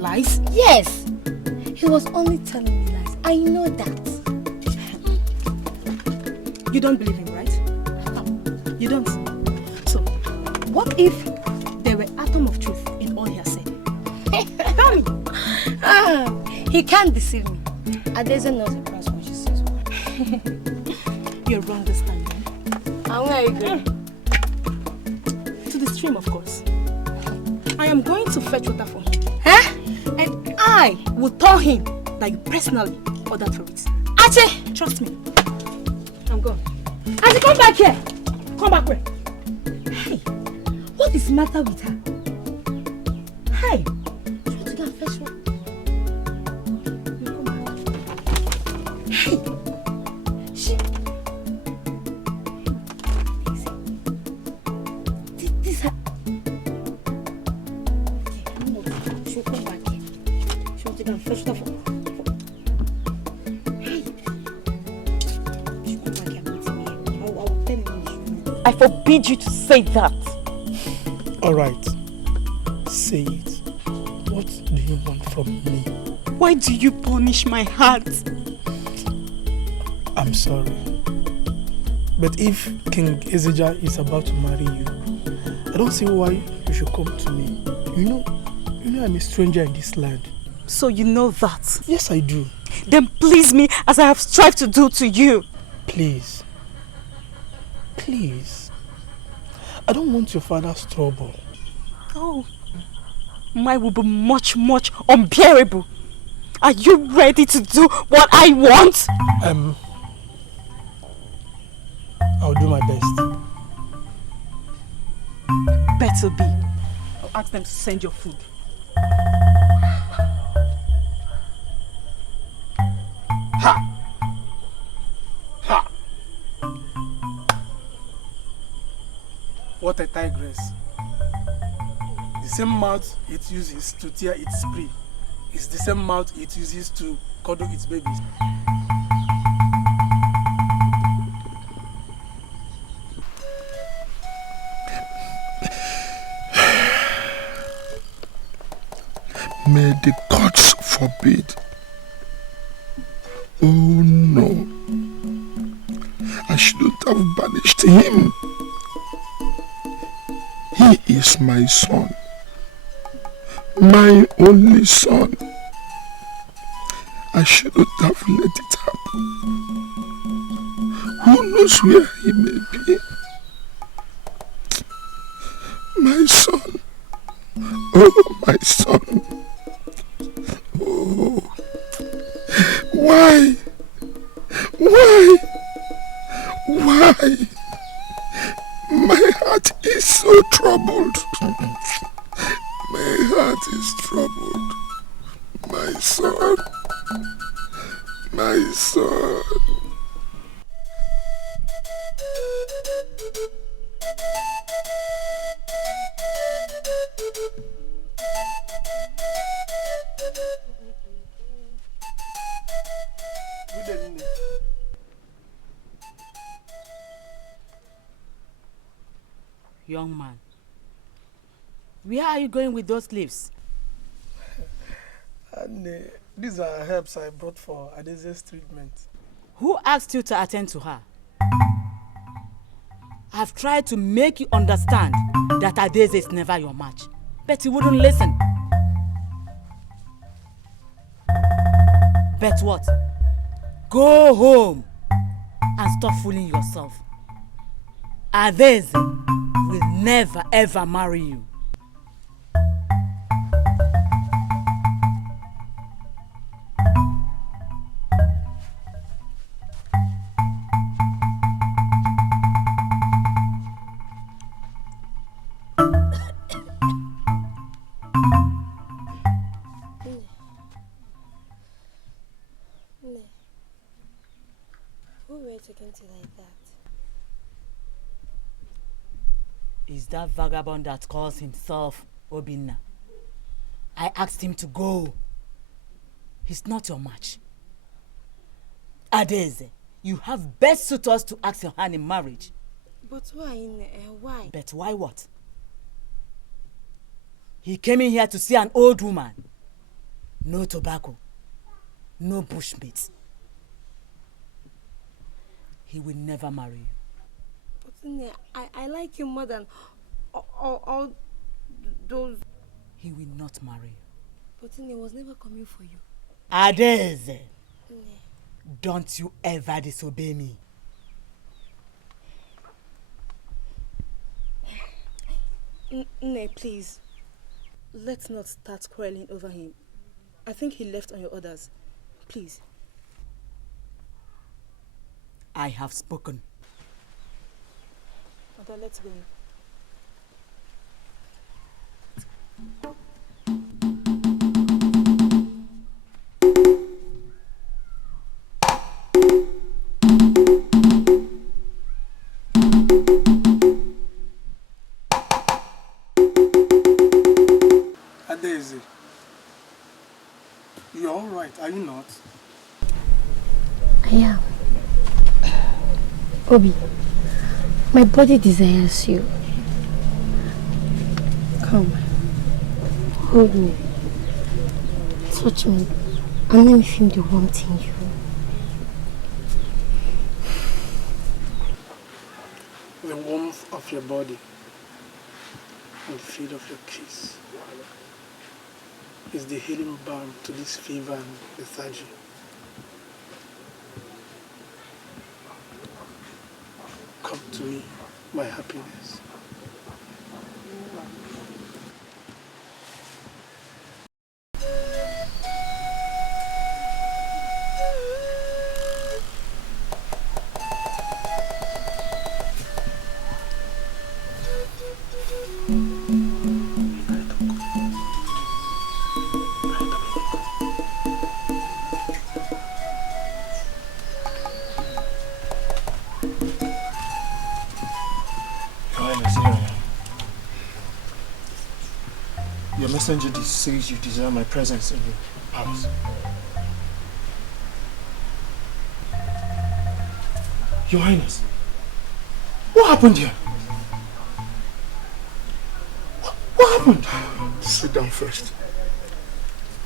Lies? Yes. He was only telling me lies. I know that. You don't believe him, right? You don't. So, what if there were atom of truth in all he has said? Tell me. He can't deceive me. Adeze knows the price when she says what. You're wrong this time, man. And where are you going? To the stream, of course. I am going to fetch water for him. Huh? And I will tell him that you personally ordered for it. Ache! Trust me. I'm gone. Ache, come back here. Come back where? is the matter with her? Hi. She wants to go and fetch one. Hey. She... This her... She'll come back here. She wants to go and fetch stuff. I forbid you to say that. All right. Say it. What do you want from me? Why do you punish my heart? I'm sorry. But if King Ezija is about to marry you, I don't see why you should come to me. You know I'm a stranger in this land. So you know that? Yes, I do. Then please me as I have strived to do to you. Please. Please. I don't want your father's trouble. Oh. Mine will be much, much unbearable. Are you ready to do what I want? I'll do my best. Better be. I'll ask them to send your food. Ha! Ha! What a tigress. The same mouth it uses to tear its prey is the same mouth it uses to cuddle its babies. May the gods forbid. Oh no. I shouldn't have banished him. He is my son. My only son. I shouldn't have let it happen. Who knows where he may be? My son. Oh, my son. Oh. Why? Why? Why? My heart is so troubled. My heart is troubled. My son. My son. Young man, where are you going with those leaves? And these are herbs I brought for Adeze's treatment. Who asked you to attend to her? I've tried to make you understand that Adeze is never your match, but you wouldn't listen. Bet what? Go home and stop fooling yourself. Adeze will never ever marry you. Who were taken to like that? Is that vagabond that calls himself Obinna? I asked him to go. He's not your match. Adeze, you have best suitors to ask your hand in marriage. But why? Why? But why what? He came in here to see an old woman. No tobacco. No bushmeat. He will never marry you. But I like him more than all those. He will not marry you. But I was never coming for you. Adeze, don't you ever disobey me. Please. Let's not start quarreling over him. I think he left on your orders. Please. I have spoken. Mother, let's go. Daisy, you're all right, are you not? I am. Obi, my body desires you. Come, hold me, touch me, and let me feel the warmth in you. The warmth of your body and the feel of your kiss is the healing balm to this fever and lethargy. Come to me, my happiness. Your messenger says you desire my presence in your palace. Your Highness, what happened here? What happened? Sit down first.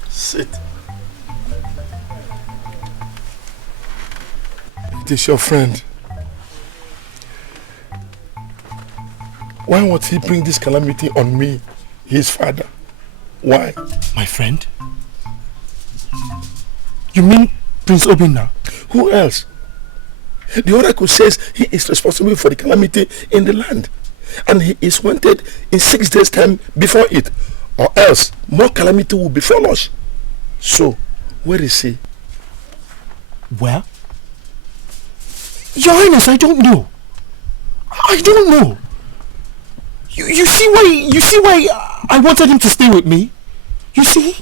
Sit. It is your friend. Why would he bring this calamity on me, his father? Why? My friend? You mean Prince Obinna? Who else? The oracle says he is responsible for the calamity in the land. And he is wanted in 6 days' time before it. Or else, more calamity will befall us. So, where is he? Where? Your Highness, I don't know. I don't know. You see why I wanted him to stay with me? You see?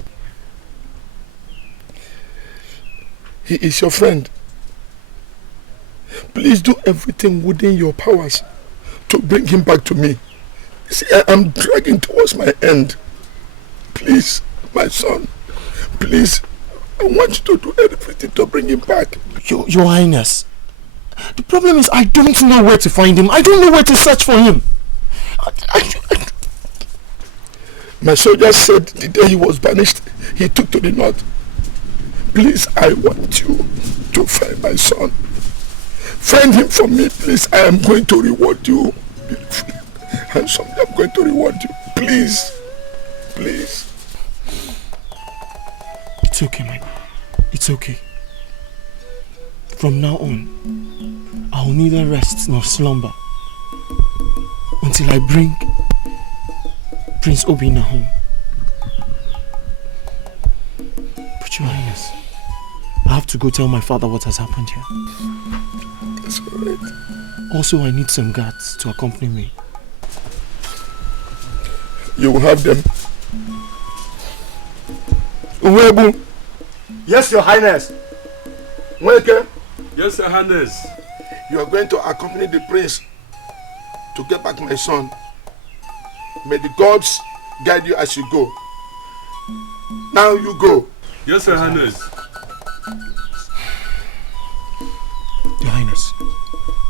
He is your friend. Please do everything within your powers to bring him back to me. See, I am dragging towards my end. Please, my son, please, I want you to do everything to bring him back. Your Highness, the problem is I don't know where to find him. I don't know where to search for him. My soldier said the day he was banished, he took to the north. Please, I want you to find my son. Find him for me, please. I am going to reward you. Handsomely, I'm going to reward you. Please. Please. It's okay, my boy. It's okay. From now on, I will neither rest nor slumber until I bring Prince Obinna home. But Your Highness, I have to go tell my father what has happened here. That's alright. Also, I need some guards to accompany me. You will have them. Uwebu. Yes, Your Highness. Weke. Yes, Your Highness. You are going to accompany the prince to get back my son. May the gods guide you as you go. Now you go. Yes, Your Highness. Your Highness,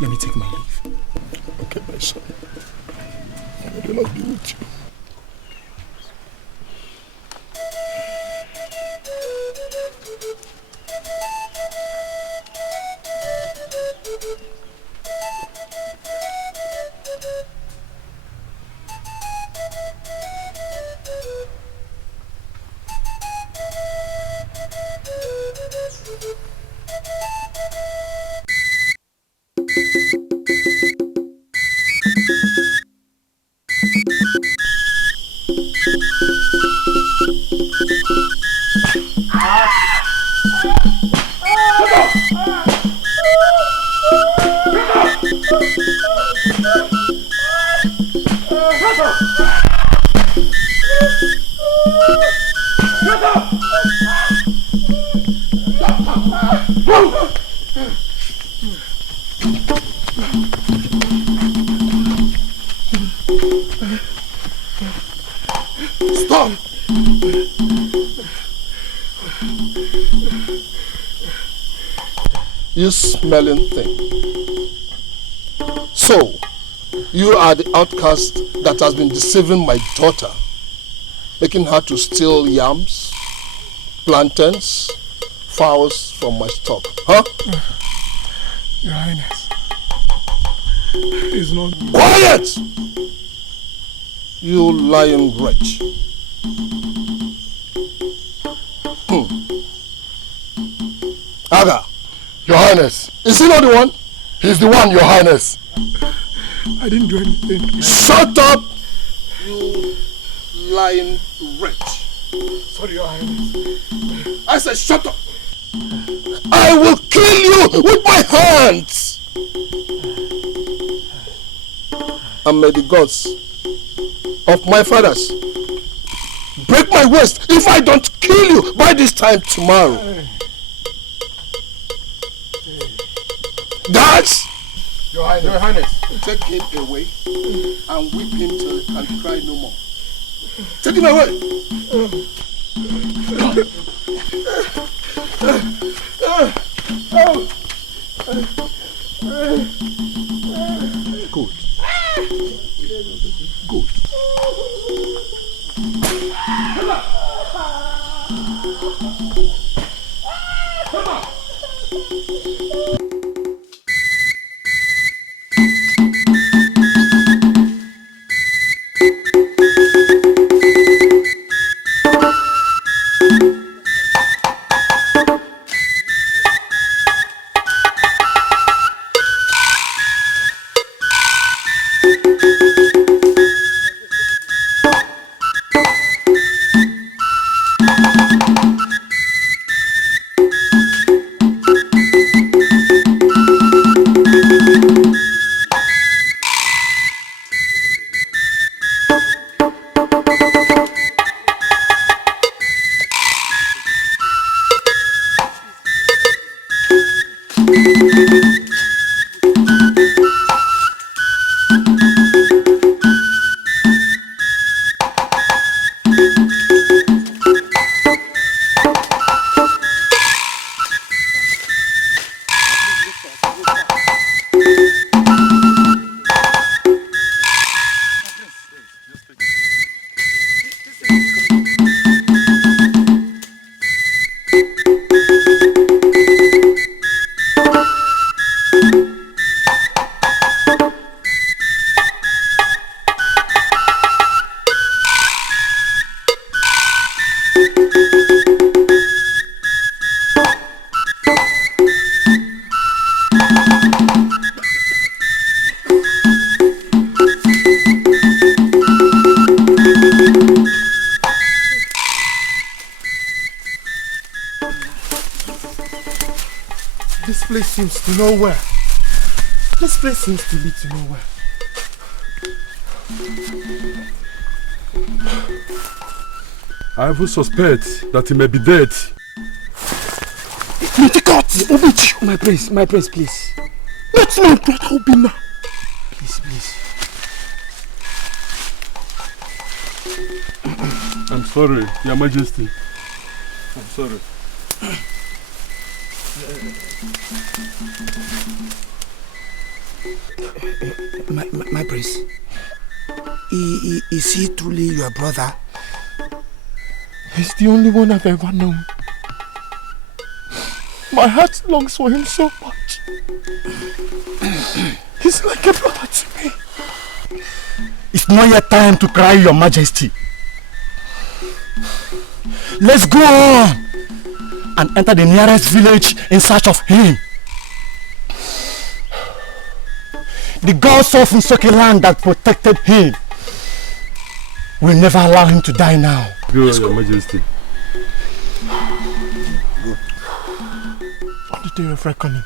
let me take my leave. Okay, my son. May the Lord be with you. Stop! You smelling thing. So, you are the outcast that has been deceiving my daughter, making her to steal yams, plantains, fowls from my stock, huh? Your Highness. It's not... Quiet! You lying wretch. Aga. Your Highness. Is he not the one? He's the one, Your Highness. I didn't do anything. Shut up! You lying wretch. Sorry, Your Highness. I said shut up! I will kill you with my hands! And may the gods of my fathers break my waist if I don't kill you by this time tomorrow. Guards! Your Highness. Take him away and whip him till he can cry no more. Take him away! Good. Good. Seems to nowhere. This place seems to lead to nowhere. I even suspect that he may be dead. My prince, please. That's my brother Obina. Please. I'm sorry, Your Majesty. I'm sorry. My prince, is he truly your brother? He's the only one I've ever known. My heart longs for him so much. He's like a brother to me. It's not yet time to cry, Your Majesty. Let's go on and enter the nearest village in search of him. The gods of Isuoke land that protected him will never allow him to die now. Go, Your Majesty. On the day of reckoning,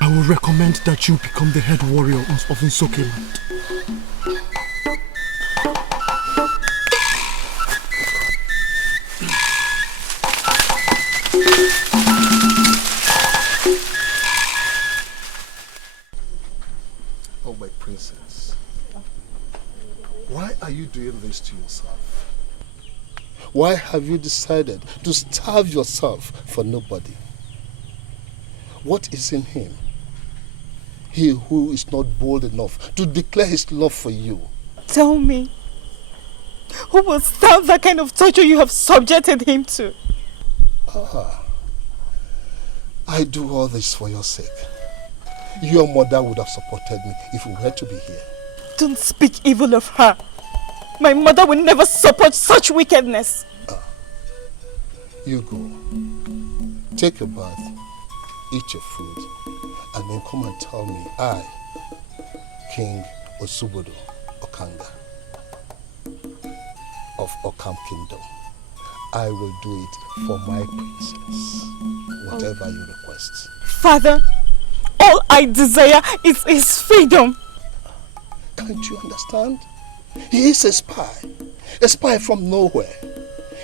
I will recommend that you become the head warrior of Isuoke land. Oh, my princess. Why are you doing this to yourself? Why have you decided to starve yourself for nobody? What is in him? He who is not bold enough to declare his love for you. Tell me, who will stand that kind of torture you have subjected him to? I do all this for your sake. Your mother would have supported me if we were to be here. Don't speak evil of her. My mother will never support such wickedness. You go. Take your bath, eat your food, and then come and tell me I, King Osubodo Okanga of Okam Kingdom, I will do it for my princess, whatever you request. Father, all I desire is his freedom. Can't you understand? He is a spy from nowhere.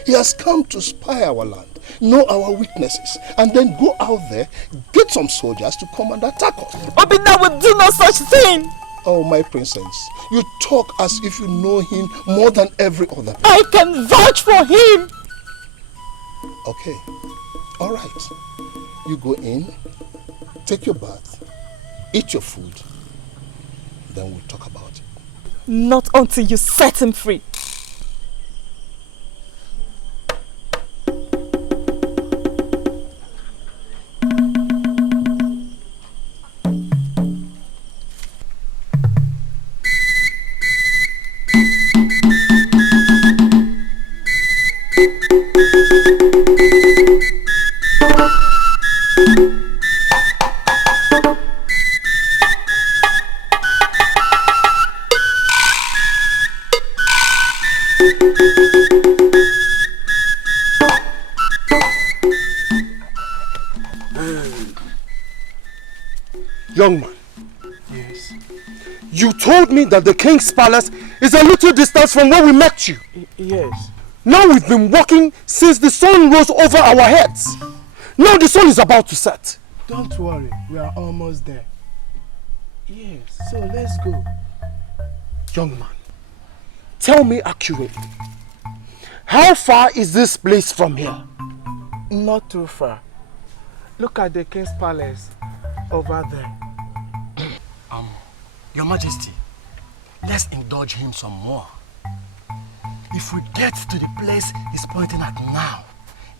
He has come to spy our land, know our weaknesses, and then go out there, get some soldiers to come and attack us. Obinna will do no such thing. Oh, my princess, you talk as if you know him more than every other person. I can vouch for him. Okay, all right. You go in, take your bath, eat your food, then we'll talk about it. Not until you set him free. Young man. Yes. You told me that the king's palace is a little distance from where we met you. Yes. Now we've been walking since the sun rose over our heads. Now the sun is about to set. Don't worry, we are almost there. Yes, so let's go. Young man, tell me accurately. How far is this place from here? Not too far. Look at the king's palace over there. Your Majesty, let's indulge him some more. If we get to the place he's pointing at now,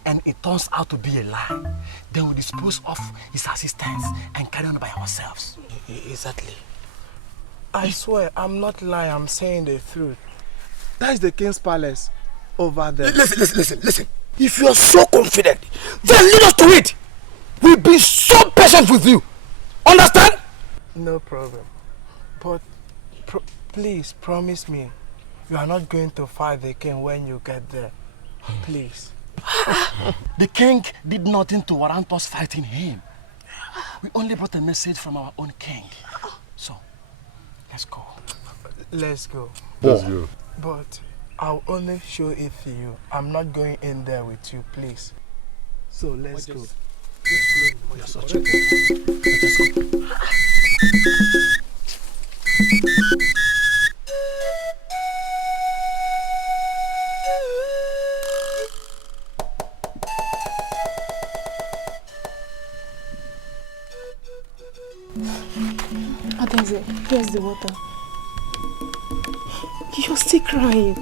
and it turns out to be a lie, then we'll dispose of his assistants and carry on by ourselves. Exactly. I swear, I'm not lying, I'm saying the truth. That's the king's palace over there. Listen. If you are so confident, then lead us to it. We'll be so patient with you. Understand? No problem. But please promise me you are not going to fight the king when you get there. Please. The king did nothing to warrant us fighting him. We only brought a message from our own king. So, let's go. Let's go. Let's go. But I'll only show it to you. I'm not going in there with you, please. So let's go. You're such a good. Let us go. Adeze, here's the water. You're still crying.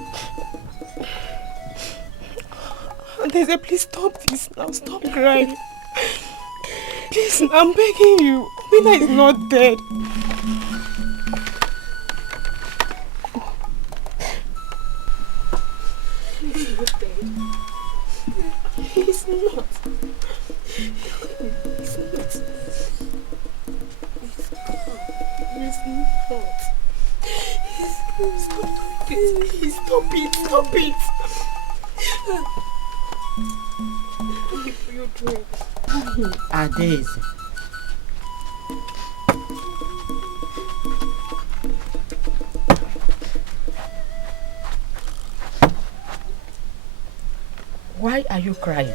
Adeze, please stop this now. Stop crying. Please, I'm begging you. Obinna is not dead. He's not dead. He's not. He's not. Stop doing this. Please, stop it. Stop it. What are you doing? Adeze. Why are you crying?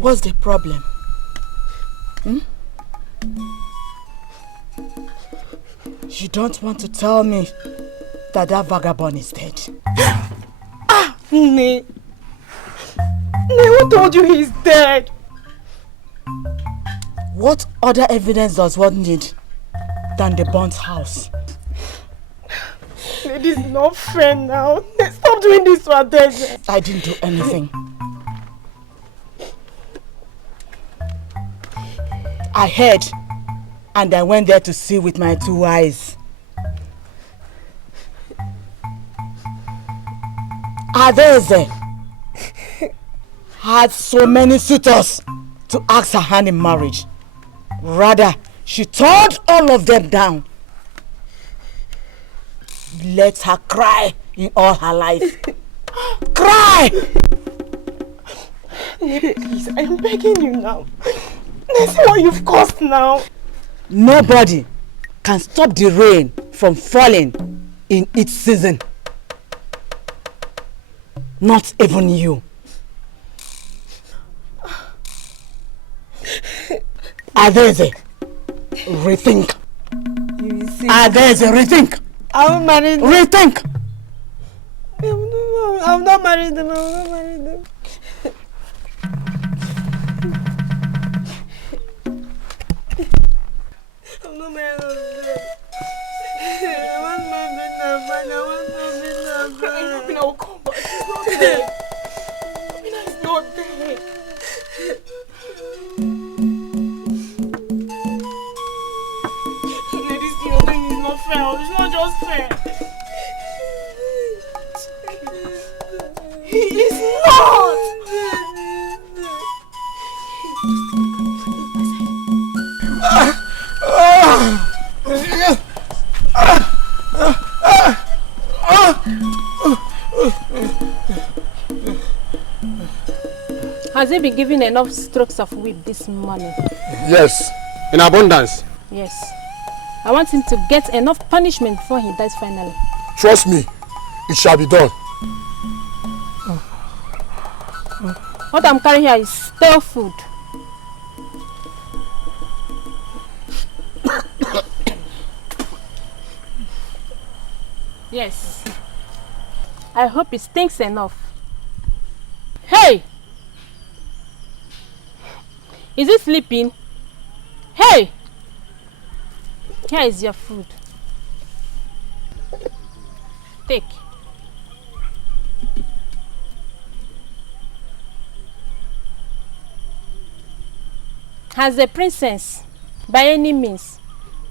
What's the problem? You don't want to tell me that vagabond is dead? Ne, who told you he's dead? What other evidence does one need than the burnt house? It is not fair now. Stop doing this to Adeze. I didn't do anything. I heard and I went there to see with my 2 eyes. Adeze had so many suitors to ask her hand in marriage. Rather, she turned all of them down. Let her cry in all her life. Cry! Please, I'm begging you now. Let's see what you've caused now. Nobody can stop the rain from falling in its season. Not even you. Adeze, rethink. Adeze, rethink. I will marry them. Rethink. I will not marry them. I will not marry them. I will not marry them. I want my baby man. I want my baby man. Robina will come back. He's not dead. Robina is not dead. This thing you're doing is not fair. It's not just fair. He is not! Has he been given enough strokes of whip this morning? Yes, in abundance. Yes. I want him to get enough punishment before he dies finally. Trust me, it shall be done. What I'm carrying here is stale food. Yes. I hope it stinks enough. Hey! Is he sleeping? Hey! Here is your food. Take. Has the princess, by any means,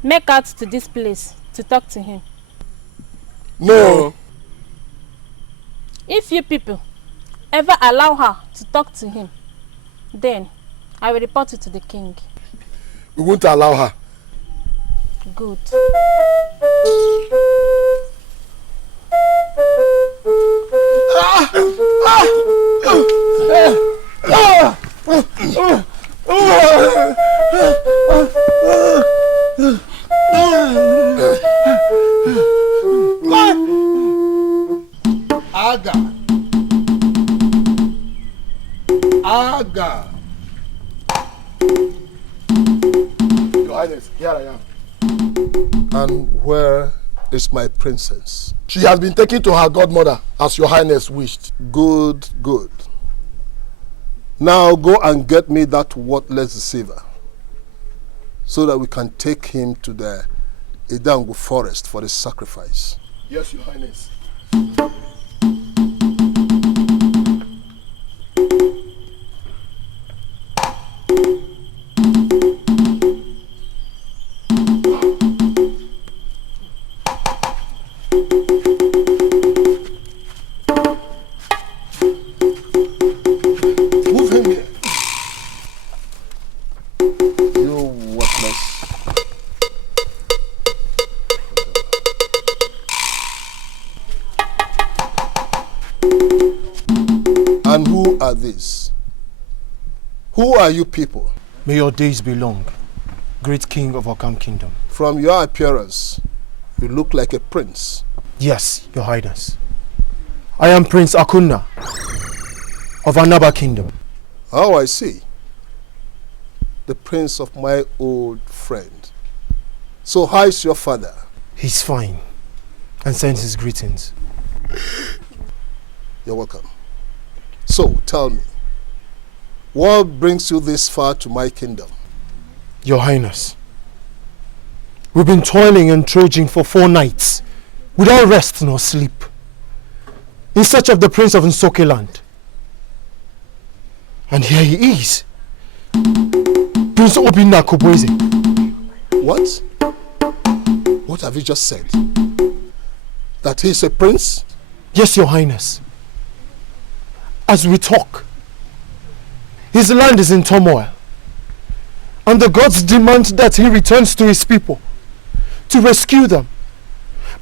make out to this place to talk to him? No. If you people ever allow her to talk to him, then I will report you to the king. We won't allow her. Good. Aga. Aga. Your Highness, here I am. And where is my princess? She has been taken to her godmother, as your Highness wished. Good, good. Now go and get me that worthless deceiver, so that we can take him to the Idangu forest for the sacrifice. Yes, your Highness. Move him here. You worthless. And who are these? Who are you people? May your days be long, great king of Okam Kingdom. From your appearance, you look like a prince. Yes, your highness. I am Prince Akunna of Anaba Kingdom. Oh, I see. the prince of my old friend. So how is your father? He's fine and sends his greetings. You're welcome. So tell me, what brings you this far to my kingdom? Your Highness, we've been toiling and trudging for 4 nights without rest nor sleep in search of the prince of Isuoke land. And here he is, Prince Obinna Kobweze. What? What have you just said? That he's a prince? Yes, Your Highness. As we talk, his land is in turmoil, and the gods demand that he returns to his people to rescue them,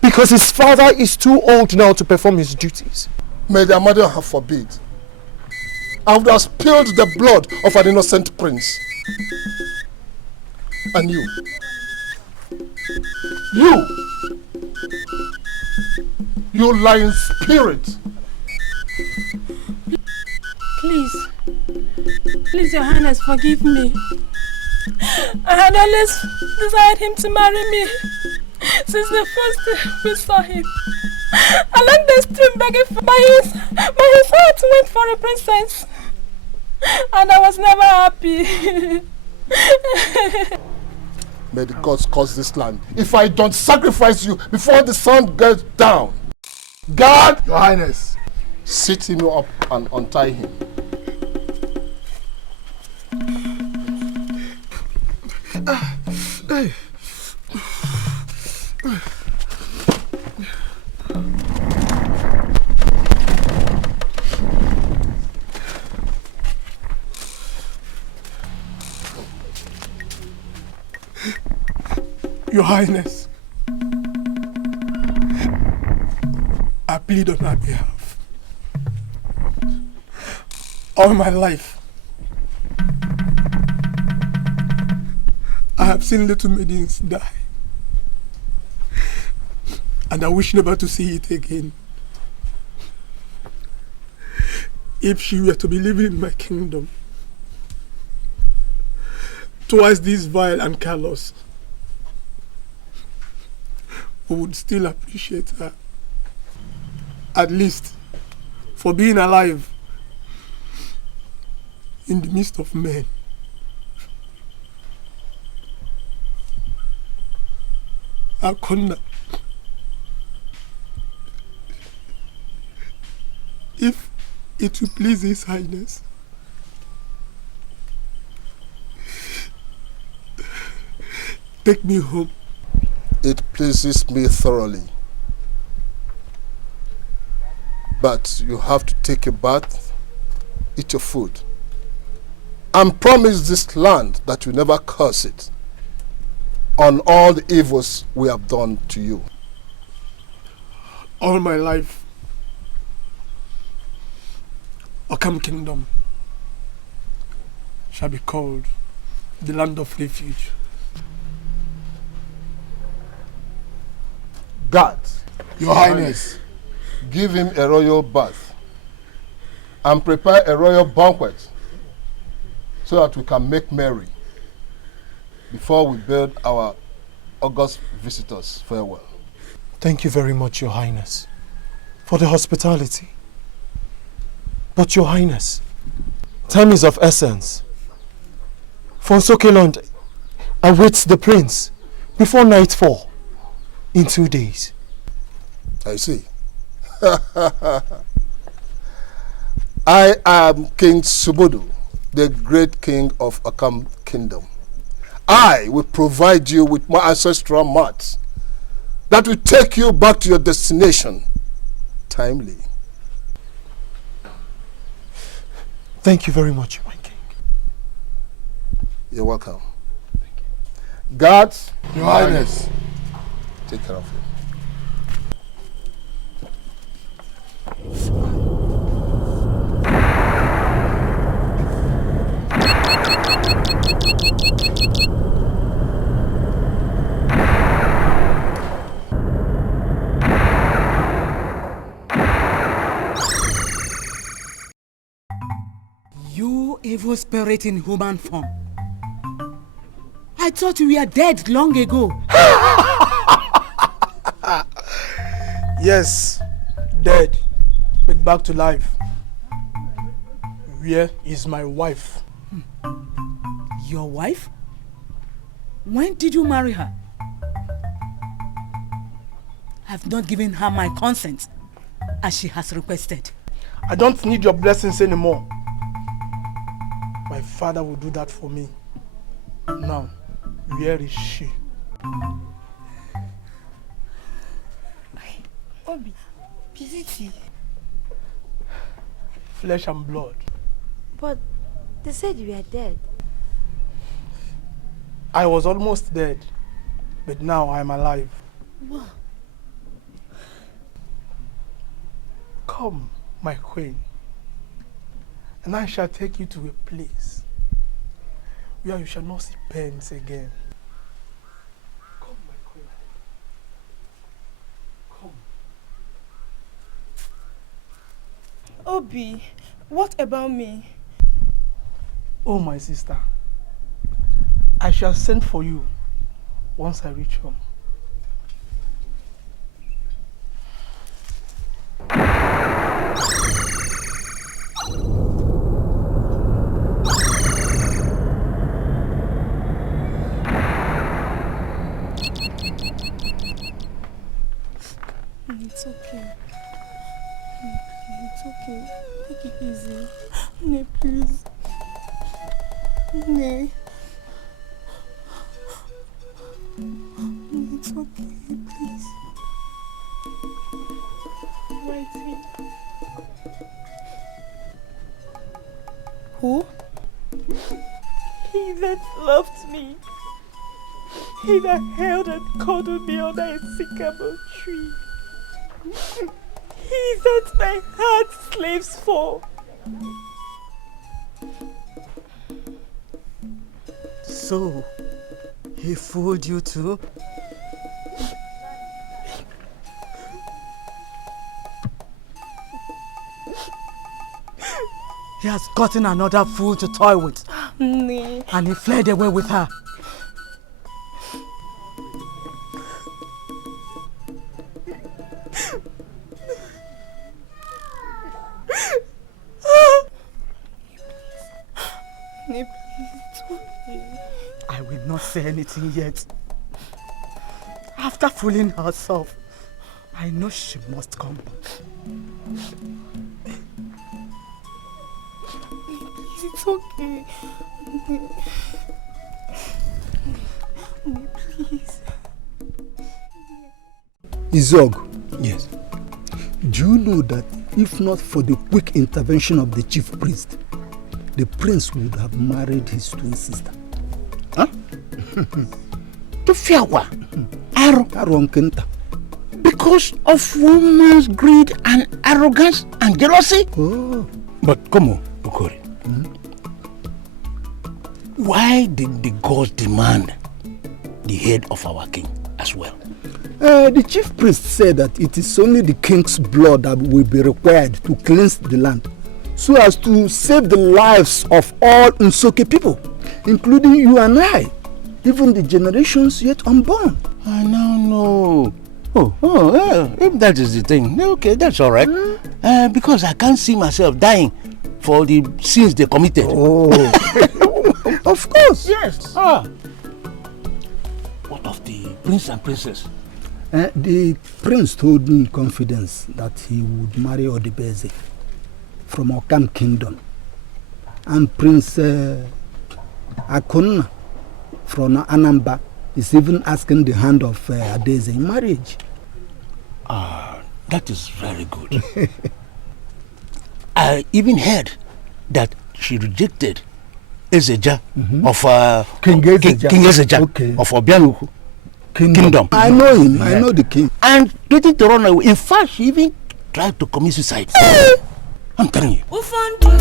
because his father is too old now to perform his duties. May their mother have forbid. I would have spilled the blood of an innocent prince. And you, lying spirit. Please, Your Highness, forgive me. I had always desired him to marry me since the first day we saw him. Along the stream begging for his heart went for a princess, and I was never happy. May the gods curse this land if I don't sacrifice you before the sun gets down. Guard! Your Highness. Sit him up and untie him. Your Highness, I plead on our behalf. All my life, I have seen little maidens die, and I wish never to see it again. If she were to be living in my kingdom, twice this vile and callous, we would still appreciate her, at least for being alive in the midst of men. Akonna, if it will please His Highness, take me home. It pleases me thoroughly. But you have to take a bath, eat your food, and promise this land that you never curse it on all the evils we have done to you. All my life, Okam Kingdom shall be called the land of refuge. God, Your Highness, give him a royal bath and prepare a royal banquet so that we can make merry before we bid our august visitors farewell. Thank you very much, Your Highness, for the hospitality. But Your Highness, time is of essence. For Isuoke land awaits the prince before nightfall in 2 days. I see. I am King Subudu, the great king of Okam Kingdom. I will provide you with my ancestral mats that will take you back to your destination timely. Thank you very much, my king. You're welcome. Thank you. Guards, Your Highness, take care of him. You evil spirit in human form, I thought you were dead long ago. Yes, dead, but back to life. Where is my wife? Your wife? When did you marry her? I've not given her my consent, as she has requested. I don't need your blessings anymore. My father will do that for me. Now, where is she? Obi, Piziti. Flesh and blood. But they said you were dead. I was almost dead, but now I'm alive. What? Come, my queen, and I shall take you to a place where you shall not see pains again. Come, my queen. Come. Obi, what about me? Oh, my sister, I shall send for you once I reach home. It's okay. It's okay. Take it easy. Nay, please. Nay. It's okay, please. Right here. Who? He that loved me. He that held and cuddled me under a sycamore tree. He that my heart slaves for. So, he fooled you too? He has gotten another fool to toy with. Nay. And he fled away with her. Nay, please, it's okay. I will not say anything yet. After fooling herself, I know she must come. Please, it's okay. Please. Isuoke. Yes. Do you know that if not for the quick intervention of the chief priest, the prince would have married his twin sister? Huh? To Fiawa? Aronkenta. Because of woman's greed and arrogance and jealousy? Oh. But come on, Okori. Why did the gods demand the head of our king as well? The chief priest said that it is only the king's blood that will be required to cleanse the land, so as to save the lives of all Isuoke people, including you and I, even the generations yet unborn. I now know. If that is the thing, okay, that's all right. Because I can't see myself dying for the sins they committed. Oh, of course. Yes. What of the prince and princess? The prince told me in confidence that he would marry Odibeze from Okam kingdom, and Prince Akonna from Anamba is even asking the hand of Adeze in marriage. That is very good. I even heard that she rejected Ezeja of King Ezeja of Obianuku kingdom. I know him. I know the king. And getting to run away. In fact, she even tried to commit suicide. I'm telling you. Ufondo.